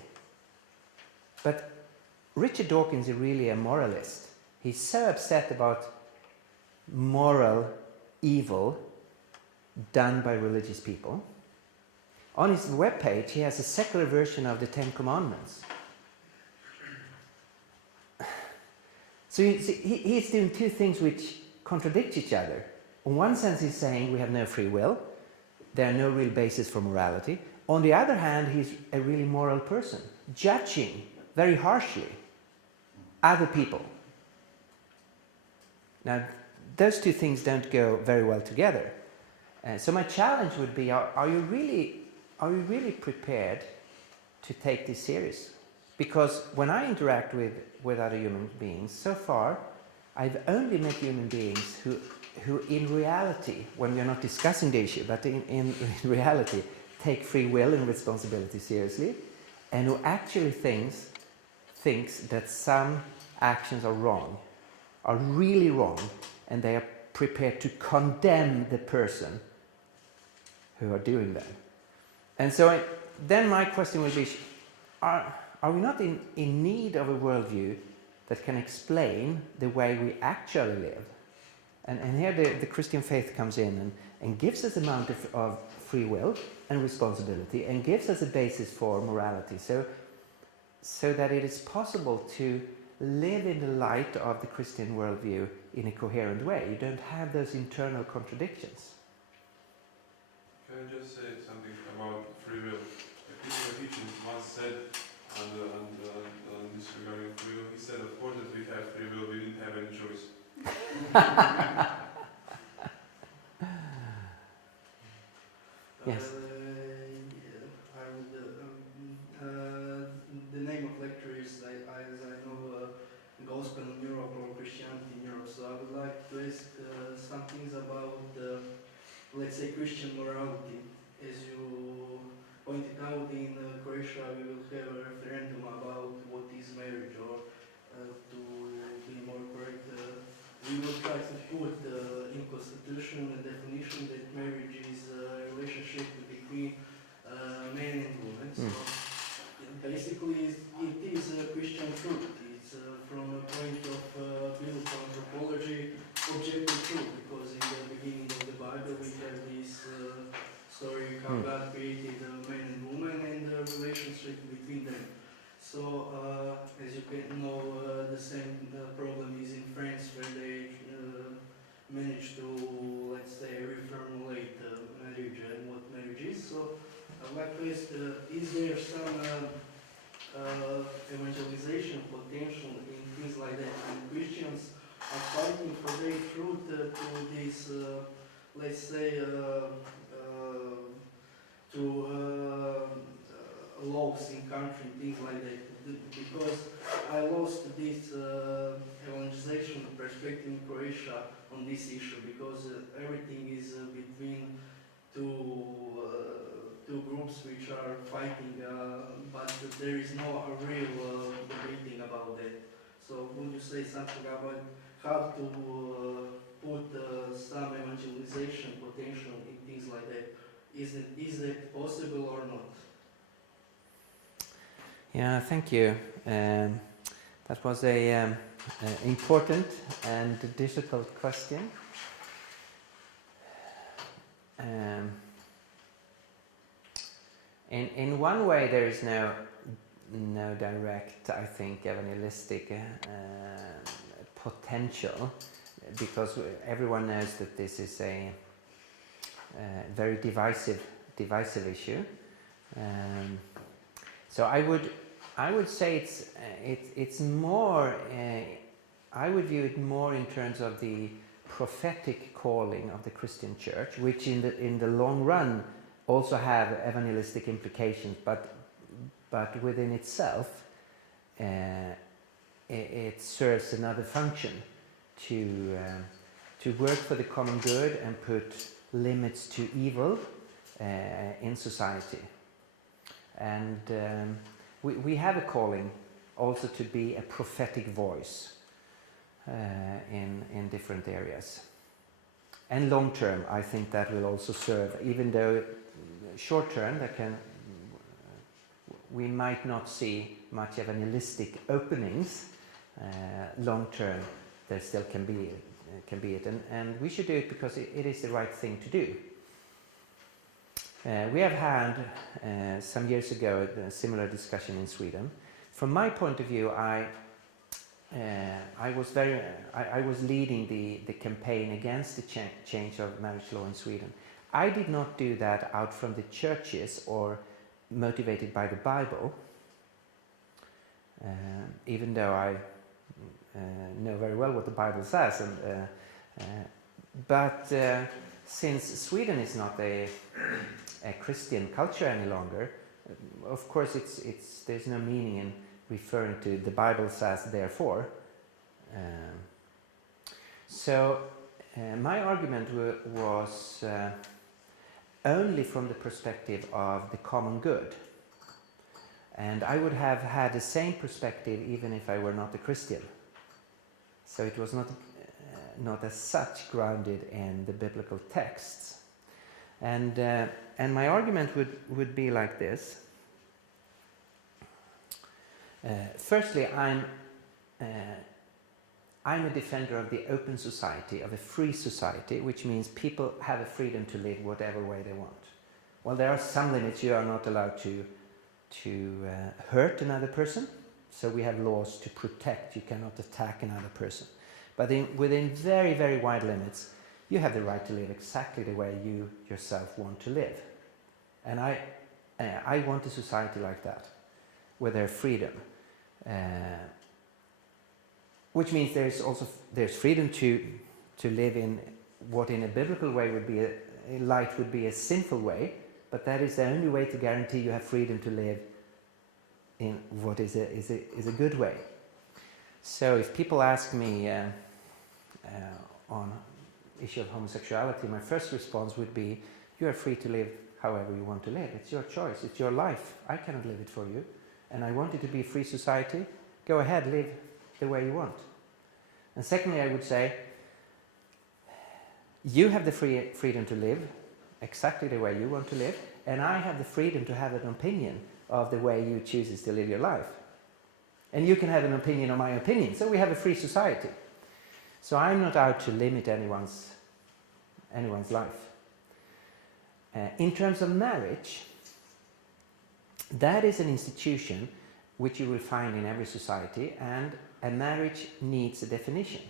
But Richard Dawkins is really a moralist. He's so upset about moral evil done by religious people. On his webpage, he has a secular version of the Ten Commandments. So you see, he's doing two things which contradict each other. In one sense, he's saying we have no free will. There are no real basis for morality. On the other hand, he's a really moral person, judging very harshly other people. Now, those two things don't go very well together. So my challenge would be, are you really prepared to take this serious? Because when I interact with other human beings, so far, I've only met human beings who in reality, when we are not discussing the issue, but in reality, take free will and responsibility seriously, and who actually thinks that some actions are wrong, are really wrong, and they are prepared to condemn the person who are doing that. And so then my question would be, are we not in need of a worldview that can explain the way we actually live? And here the Christian faith comes in and gives us an amount of free will and responsibility, and gives us a basis for morality, so that it is possible to live in the light of the Christian worldview in a coherent way. You don't have those internal contradictions. Can I just say something about free will? A Christian teacher once said on this regarding free will, he said, of course that we have free will, we didn't have any choice. Yes. The name of lecture is, as I know, gospel in Europe or Christianity in Europe. So I would like to ask some things about, let's say, Christian morality. As you pointed out, in Croatia we will have a referendum about what is marriage, or to be more correct, we will try to put in constitution a definition that marriage is a relationship between man and woman. So basically it is a Christian truth. It's from a point of view of anthropology, objective truth, because in the beginning of the Bible we have this story how God created man and woman and the relationship between them. So, as you can know, the same problem is in France, where they managed to, let's say, reformulate marriage and what marriage is. So, I'd like to ask, is there some evangelization potential in things like that? And Christians are fighting for their truth to this, let's say, laws in country, things like that. Because I lost this evangelization perspective in Croatia on this issue, because everything is between two groups which are fighting, but there is no real debating about that. So would you say something about how to put some evangelization potential in things like that? Is it possible or not? Yeah, thank you. That was a important and difficult question. In one way, there is no direct, I think, evangelistic potential, because everyone knows that this is a very divisive issue. So I would say it's more. I would view it more in terms of the prophetic calling of the Christian Church, which in the long run also have evangelistic implications, but within itself it serves another function to work for the common good and put limits to evil in society. And we have a calling also to be a prophetic voice in different areas. And long term, I think that will also serve, even though short term we might not see much evangelistic openings. Long term, there still can be it, and we should do it because it is the right thing to do. We have had some years ago a similar discussion in Sweden. From my point of view, I was leading the campaign against the change of marriage law in Sweden. I did not do that out from the churches or motivated by the Bible, even though I know very well what the Bible says. But since Sweden is not a Christian culture any longer, of course there's no meaning in referring to the Bible says therefore. So my argument was only from the perspective of the common good, and I would have had the same perspective even if I were not a Christian. So it was not as such grounded in the biblical texts. And my argument would be like this. Firstly, I'm a defender of the open society, of a free society, which means people have a freedom to live whatever way they want. Well, there are some limits. You are not allowed to hurt another person, so we have laws to protect. You cannot attack another person. But within very, very wide limits, you have the right to live exactly the way you yourself want to live. And I want a society like that, where there's freedom. Which means there's freedom to live in what in a biblical way would be would be a sinful way, but that is the only way to guarantee you have freedom to live in what is a good way. So if people ask me on issue of homosexuality, my first response would be, you are free to live however you want to live. It's your choice, it's your life. I cannot live it for you. And I want it to be a free society. Go ahead, live the way you want. And secondly, I would say, you have the freedom to live exactly the way you want to live, and I have the freedom to have an opinion of the way you choose to live your life. And you can have an opinion on my opinion, so we have a free society. So I'm not out to limit anyone's life. In terms of marriage, that is an institution which you will find in every society, and a marriage needs a definition.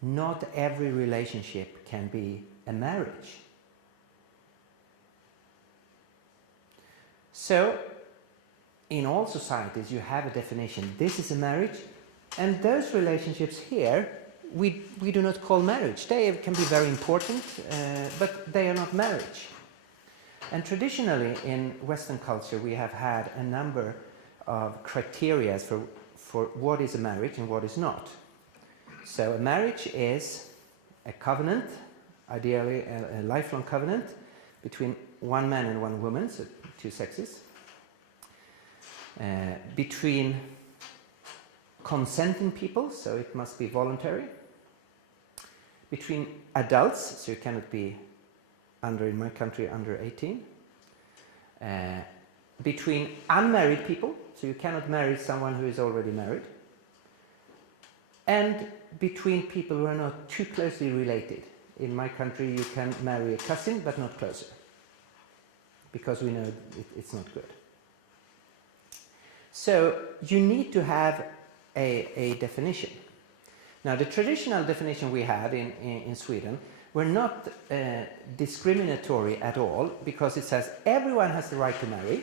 Not every relationship can be a marriage. So, in all societies you have a definition. This is a marriage, and those relationships here we do not call marriage. They can be very important, but they are not marriage. And traditionally in Western culture we have had a number of criteria for what is a marriage and what is not. So a marriage is a covenant, ideally a lifelong covenant between one man and one woman, so two sexes, between consenting people, so it must be voluntary, between adults, so you cannot be in my country, under 18, between unmarried people, so you cannot marry someone who is already married, and between people who are not too closely related. In my country you can marry a cousin, but not closer, because we know it's not good. So you need to have a definition. Now the traditional definition we had in Sweden were not discriminatory at all, because it says everyone has the right to marry,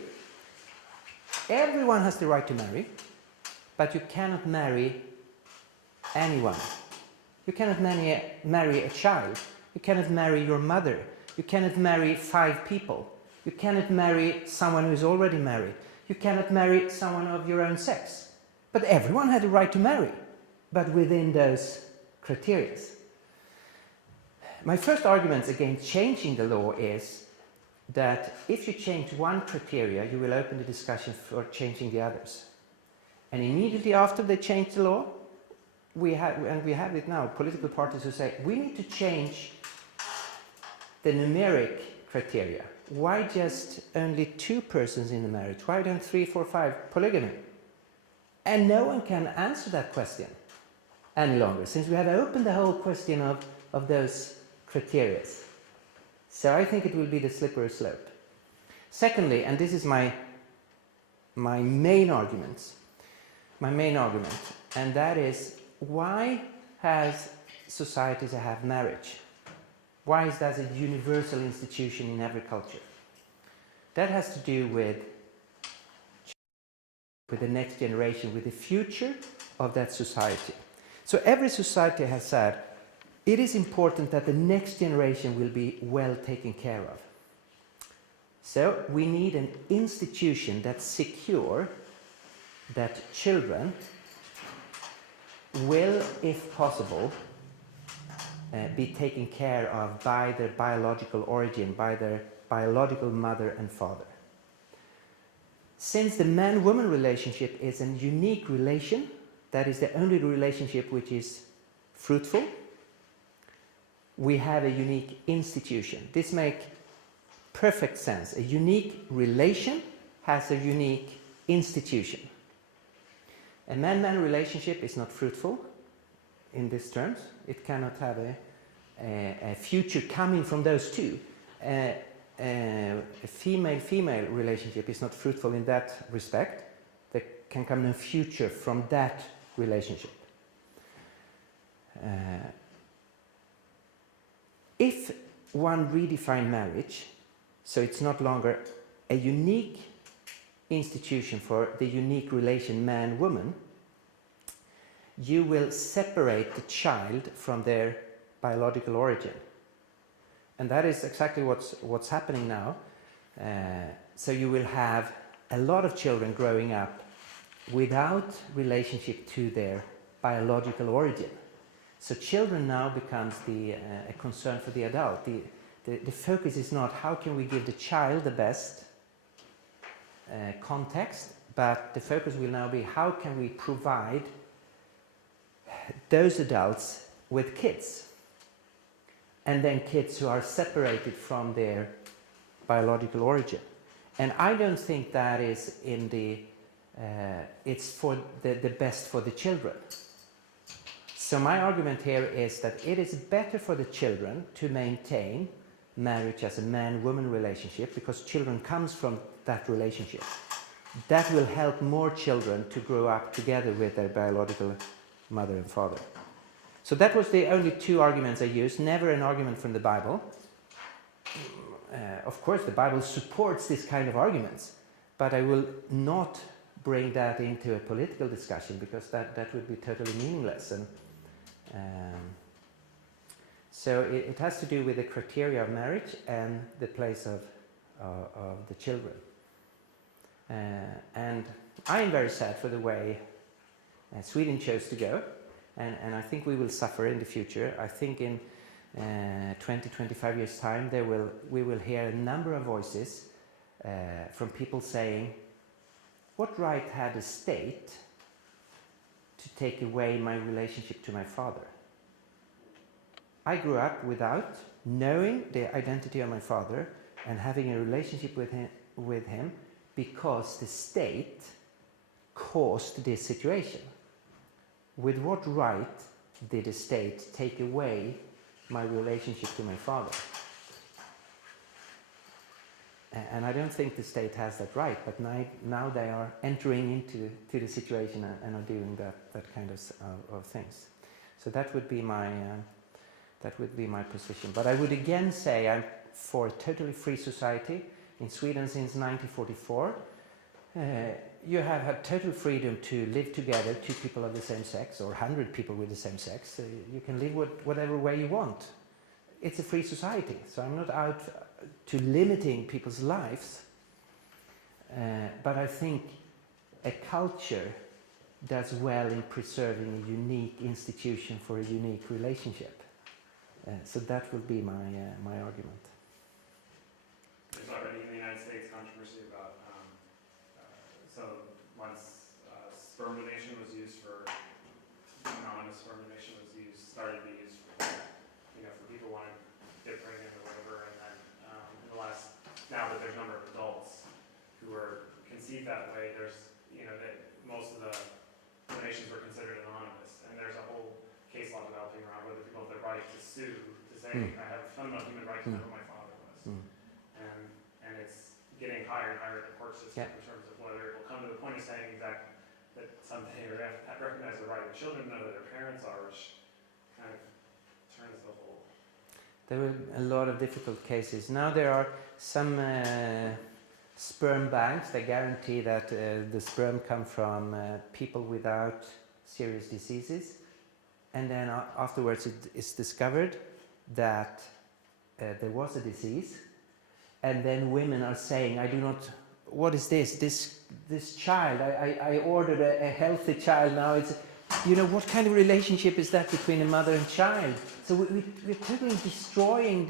everyone has the right to marry, but you cannot marry anyone. You cannot marry a child, you cannot marry your mother, you cannot marry 5 people, you cannot marry someone who is already married, you cannot marry someone of your own sex. But everyone had the right to marry, but within those criteria. My first argument against changing the law is that if you change one criteria, you will open the discussion for changing the others. And immediately after they change the law, we have it now, political parties who say, we need to change the numeric criteria. Why just only 2 persons in the marriage? Why don't 3, 4, 5 polygamy? And no one can answer that question any longer, since we have opened the whole question of those criteria. So I think it will be the slippery slope. Secondly, and this is my main argument, and that is, why has societies have marriage? Why is that a universal institution in every culture? That has to do with the next generation, with the future of that society. So every society has said, it is important that the next generation will be well taken care of. So we need an institution that's secure that children will, if possible, be taken care of by their biological origin, by their biological mother and father. Since the man-woman relationship is a unique relation, that is the only relationship which is fruitful, we have a unique institution. This makes perfect sense. A unique relation has a unique institution. A man-man relationship is not fruitful in these terms. It cannot have a future coming from those two. A female-female relationship is not fruitful in that respect. There can come no future from that relationship. If one redefines marriage, so it's not longer a unique institution for the unique relation man-woman, you will separate the child from their biological origin. And that is exactly what's happening now. So you will have a lot of children growing up without relationship to their biological origin. So children now becomes a concern for the adult. The focus is not how can we give the child the best context, but the focus will now be how can we provide those adults with kids, and then kids who are separated from their biological origin. And I don't think that is in it's for the best for the children. So my argument here is that it is better for the children to maintain marriage as a man-woman relationship, because children comes from that relationship. That will help more children to grow up together with their biological mother and father. So that was the only two arguments I used, never an argument from the Bible. Of course, the Bible supports this kind of arguments, but I will not bring that into a political discussion, because that would be totally meaningless. And so it has to do with the criteria of marriage and the place of the children. And I am very sad for the way Sweden chose to go, and I think we will suffer in the future. I think in 20-25 years' time we will hear a number of voices from people saying, what right had the state to take away my relationship to my father? I grew up without knowing the identity of my father and having a relationship with him because the state caused this situation. With what right did the state take away my relationship to my father? And I don't think the state has that right, but now they are entering into the situation and are doing that kind of things. So that would be my position. But I would again say I'm for a totally free society. In Sweden since 1944, you have had total freedom to live together, two people of the same sex or 100 people with the same sex. You can live whatever way you want. It's a free society, so I'm not out to limiting people's lives. But I think a culture does well in preserving a unique institution for a unique relationship. So that would be my argument. There's already in the United States controversy about, so once sperm donation was used for, anonymous sperm donation started to be used for, for people wanting to get pregnant or whatever, and then now that there's a number of adults who are conceived that way, there's, that most of the donations were considered anonymous, and there's a whole case law developing around whether people have the right to sue, to say, I have a fundamental human right to know who my father was. And it's getting higher and higher in the court system in terms of whether it will come to the point of saying that someday we're going to recognize the right of children to know who their parents are, which kind of turns the whole... There were a lot of difficult cases. Now there are some sperm banks that guarantee that the sperm come from people without serious diseases, and then afterwards it is discovered that there was a disease, and then women are saying, what is this child? I ordered a healthy child, now it's, what kind of relationship is that between a mother and child? So we're totally destroying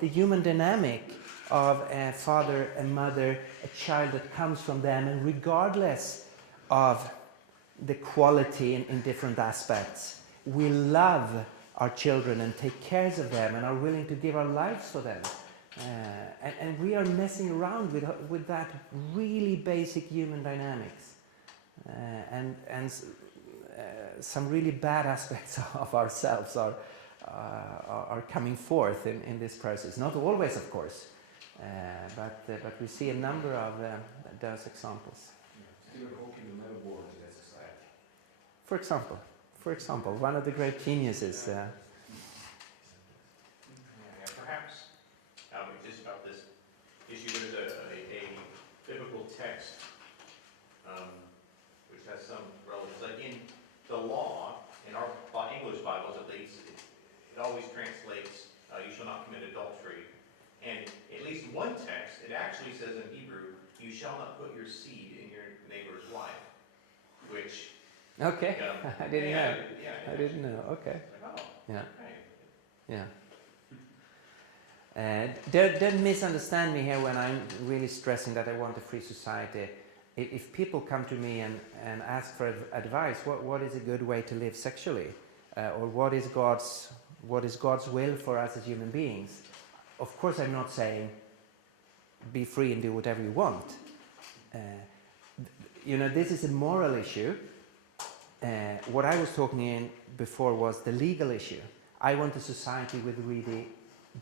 the human dynamic of a father and mother, a child that comes from them, and regardless of the quality in different aspects, we love our children and take care of them and are willing to give our lives for them. And we are messing around with that really basic human dynamics. And some really bad aspects of ourselves are coming forth in this process. Not always, of course, but we see a number of those examples. Stephen Hawking will never born into that society. For example, one of the great geniuses. Perhaps, just about this issue, there's a biblical text which has some relevance. Like in the law, in our English Bibles at least, it always translates, you shall not commit adultery. And at least one text, it actually says in Hebrew, you shall not put your seed in your neighbor's wife, which Okay, I didn't know. Yeah. I didn't know. Okay. Oh, Yeah. okay. Yeah. Don't misunderstand me here when I'm really stressing that I want a free society. If people come to me and ask for advice, what is a good way to live sexually, or what is God's will for us as human beings? Of course, I'm not saying be free and do whatever you want. This is a moral issue. What I was talking in before was the legal issue. I want a society with really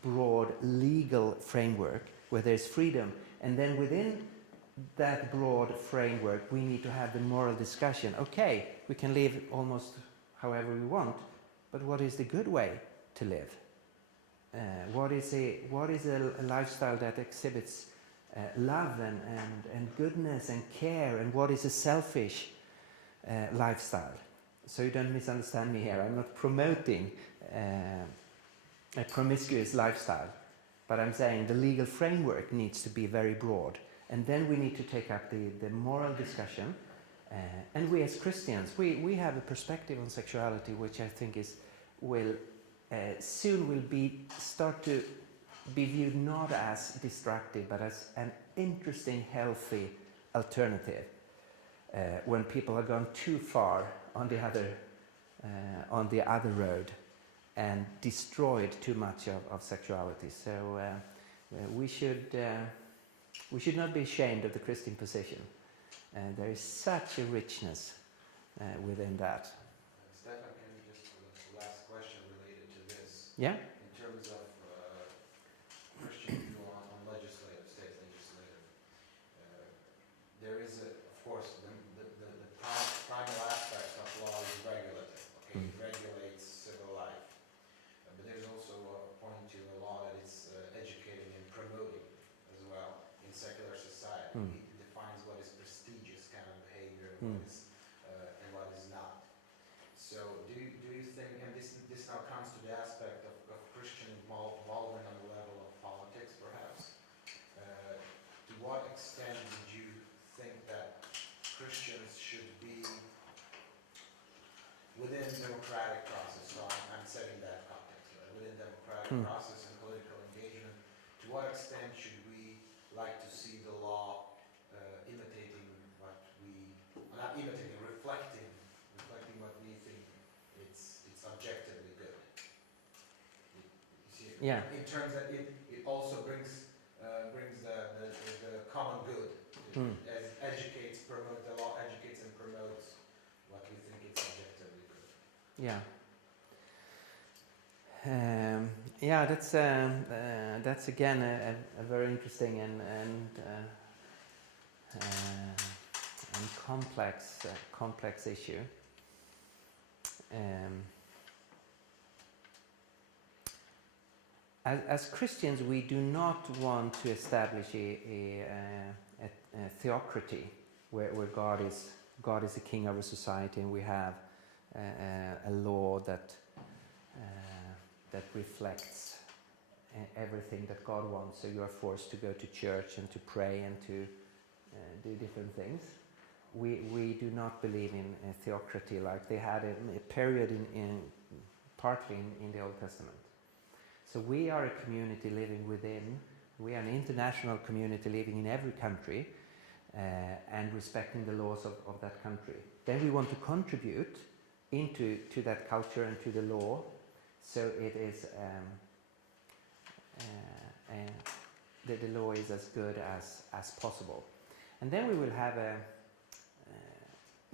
broad legal framework where there's freedom, and then within that broad framework we need to have the moral discussion. Okay, we can live almost however we want, but what is the good way to live? What is a lifestyle that exhibits love and goodness and care, and what is a selfish lifestyle? So you don't misunderstand me here. I'm not promoting a promiscuous lifestyle, but I'm saying the legal framework needs to be very broad, and then we need to take up the moral discussion. And we as Christians, we have a perspective on sexuality which I think soon will start to be viewed not as destructive but as an interesting, healthy alternative when people have gone too far on the other road and destroyed too much of sexuality. So we should not be ashamed of the Christian position. There is such a richness within that. Stefan, can you just, last question related to this? Yeah? In terms of Christian view on legislative, state legislative, there is, of course, the primal aspect of law is regulative. Okay, it regulates civil life. But there's also a point to a law that is educating and promoting as well in secular society. It defines what is prestigious kind of behavior, what is, and what is not. So do you think, and this now comes to the aspect of Christian involvement on the level of politics perhaps, to what extent would you think that Christians should be within democratic process, so I'm setting that context, right? Within democratic process and political engagement, to what extent should we like to see the law imitating what we, not imitating, reflecting what we think it's objectively good. You see, Yeah. in terms that it also brings the common good. It educates, promotes, the law educates and promotes what we think is objectively good. Yeah. That's again a very interesting and complex issue. As Christians, we do not want to establish a theocracy where God is the king of a society, and we have a law that reflects everything that God wants. So you are forced to go to church and to pray and to do different things. We do not believe in a theocracy like they had a period partly in the Old Testament. So we are a community living within. We are an international community living in every country and respecting the laws of that country. Then we want to contribute to that culture and to the law, so it is the law is as good as possible. And then we will have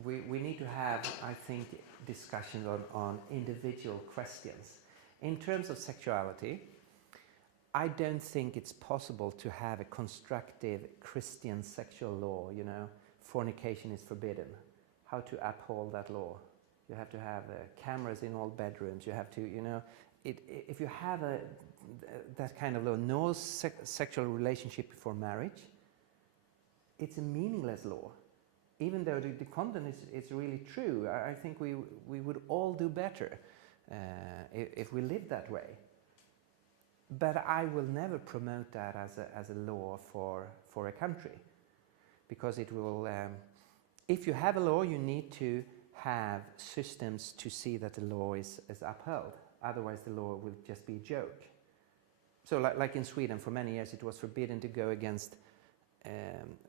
we need to have, I think, discussions on individual questions. In terms of sexuality, I don't think it's possible to have a constructive Christian sexual law. Fornication is forbidden. How to uphold that law? You have to have cameras in all bedrooms. You have to, if you have that kind of law, no sexual relationship before marriage, it's a meaningless law. Even though the content is really true, I think we would all do better if we lived that way. But I will never promote that as a law for a country, because it will. If you have a law, you need to have systems to see that the law is upheld. Otherwise, the law will just be a joke. So like in Sweden, for many years it was forbidden to go against,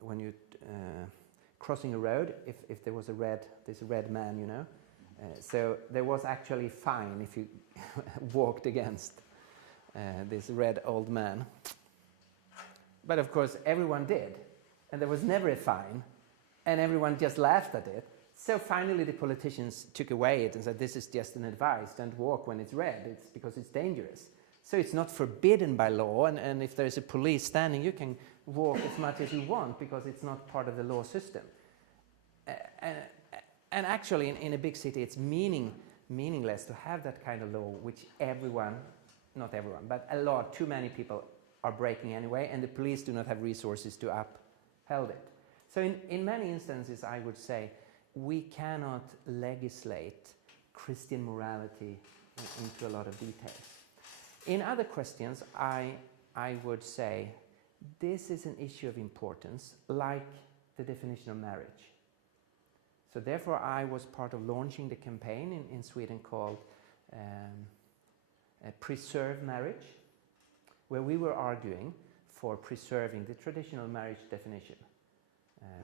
when you crossing a road, if there was there's a red man, you know. So there was actually a fine if you walked against this red old man. But of course everyone did, and there was never a fine, and everyone just laughed at it. So finally the politicians took away it and said, this is just an advice, don't walk when it's red, it's because it's dangerous. So it's not forbidden by law, and if there's a police standing, you can walk as much as you want because it's not part of the law system. And actually in a big city it's meaningless to have that kind of law which everyone, not everyone, but too many people are breaking anyway, and the police do not have resources to uphold it. So in many instances I would say we cannot legislate Christian morality into a lot of details. In other questions, I would say this is an issue of importance, like the definition of marriage. So therefore I was part of launching the campaign in Sweden called Preserve Marriage, where we were arguing for preserving the traditional marriage definition.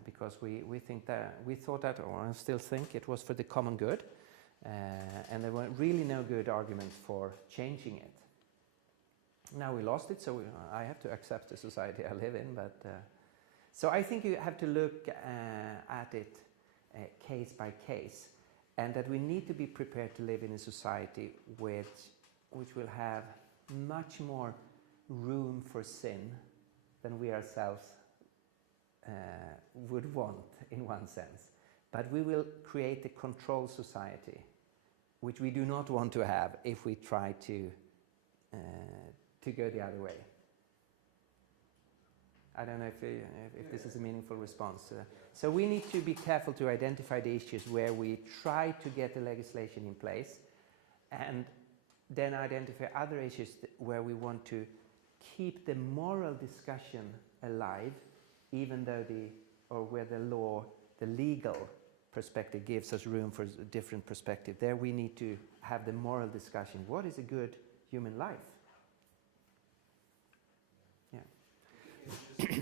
Because we thought that, or I still think, it was for the common good, and there were really no good arguments for changing it. Now we lost it, so I have to accept the society I live in. But so I think you have to look at it case by case, and that we need to be prepared to live in a society which will have much more room for sin than we ourselves would want, in one sense. But we will create a controlled society, which we do not want to have if we try to go the other way. I don't know if this is a meaningful response. So we need to be careful to identify the issues where we try to get the legislation in place, and then identify other issues where we want to keep the moral discussion alive, even though where the law, the legal perspective gives us room for a different perspective. There we need to have the moral discussion. What is a good human life? Yeah.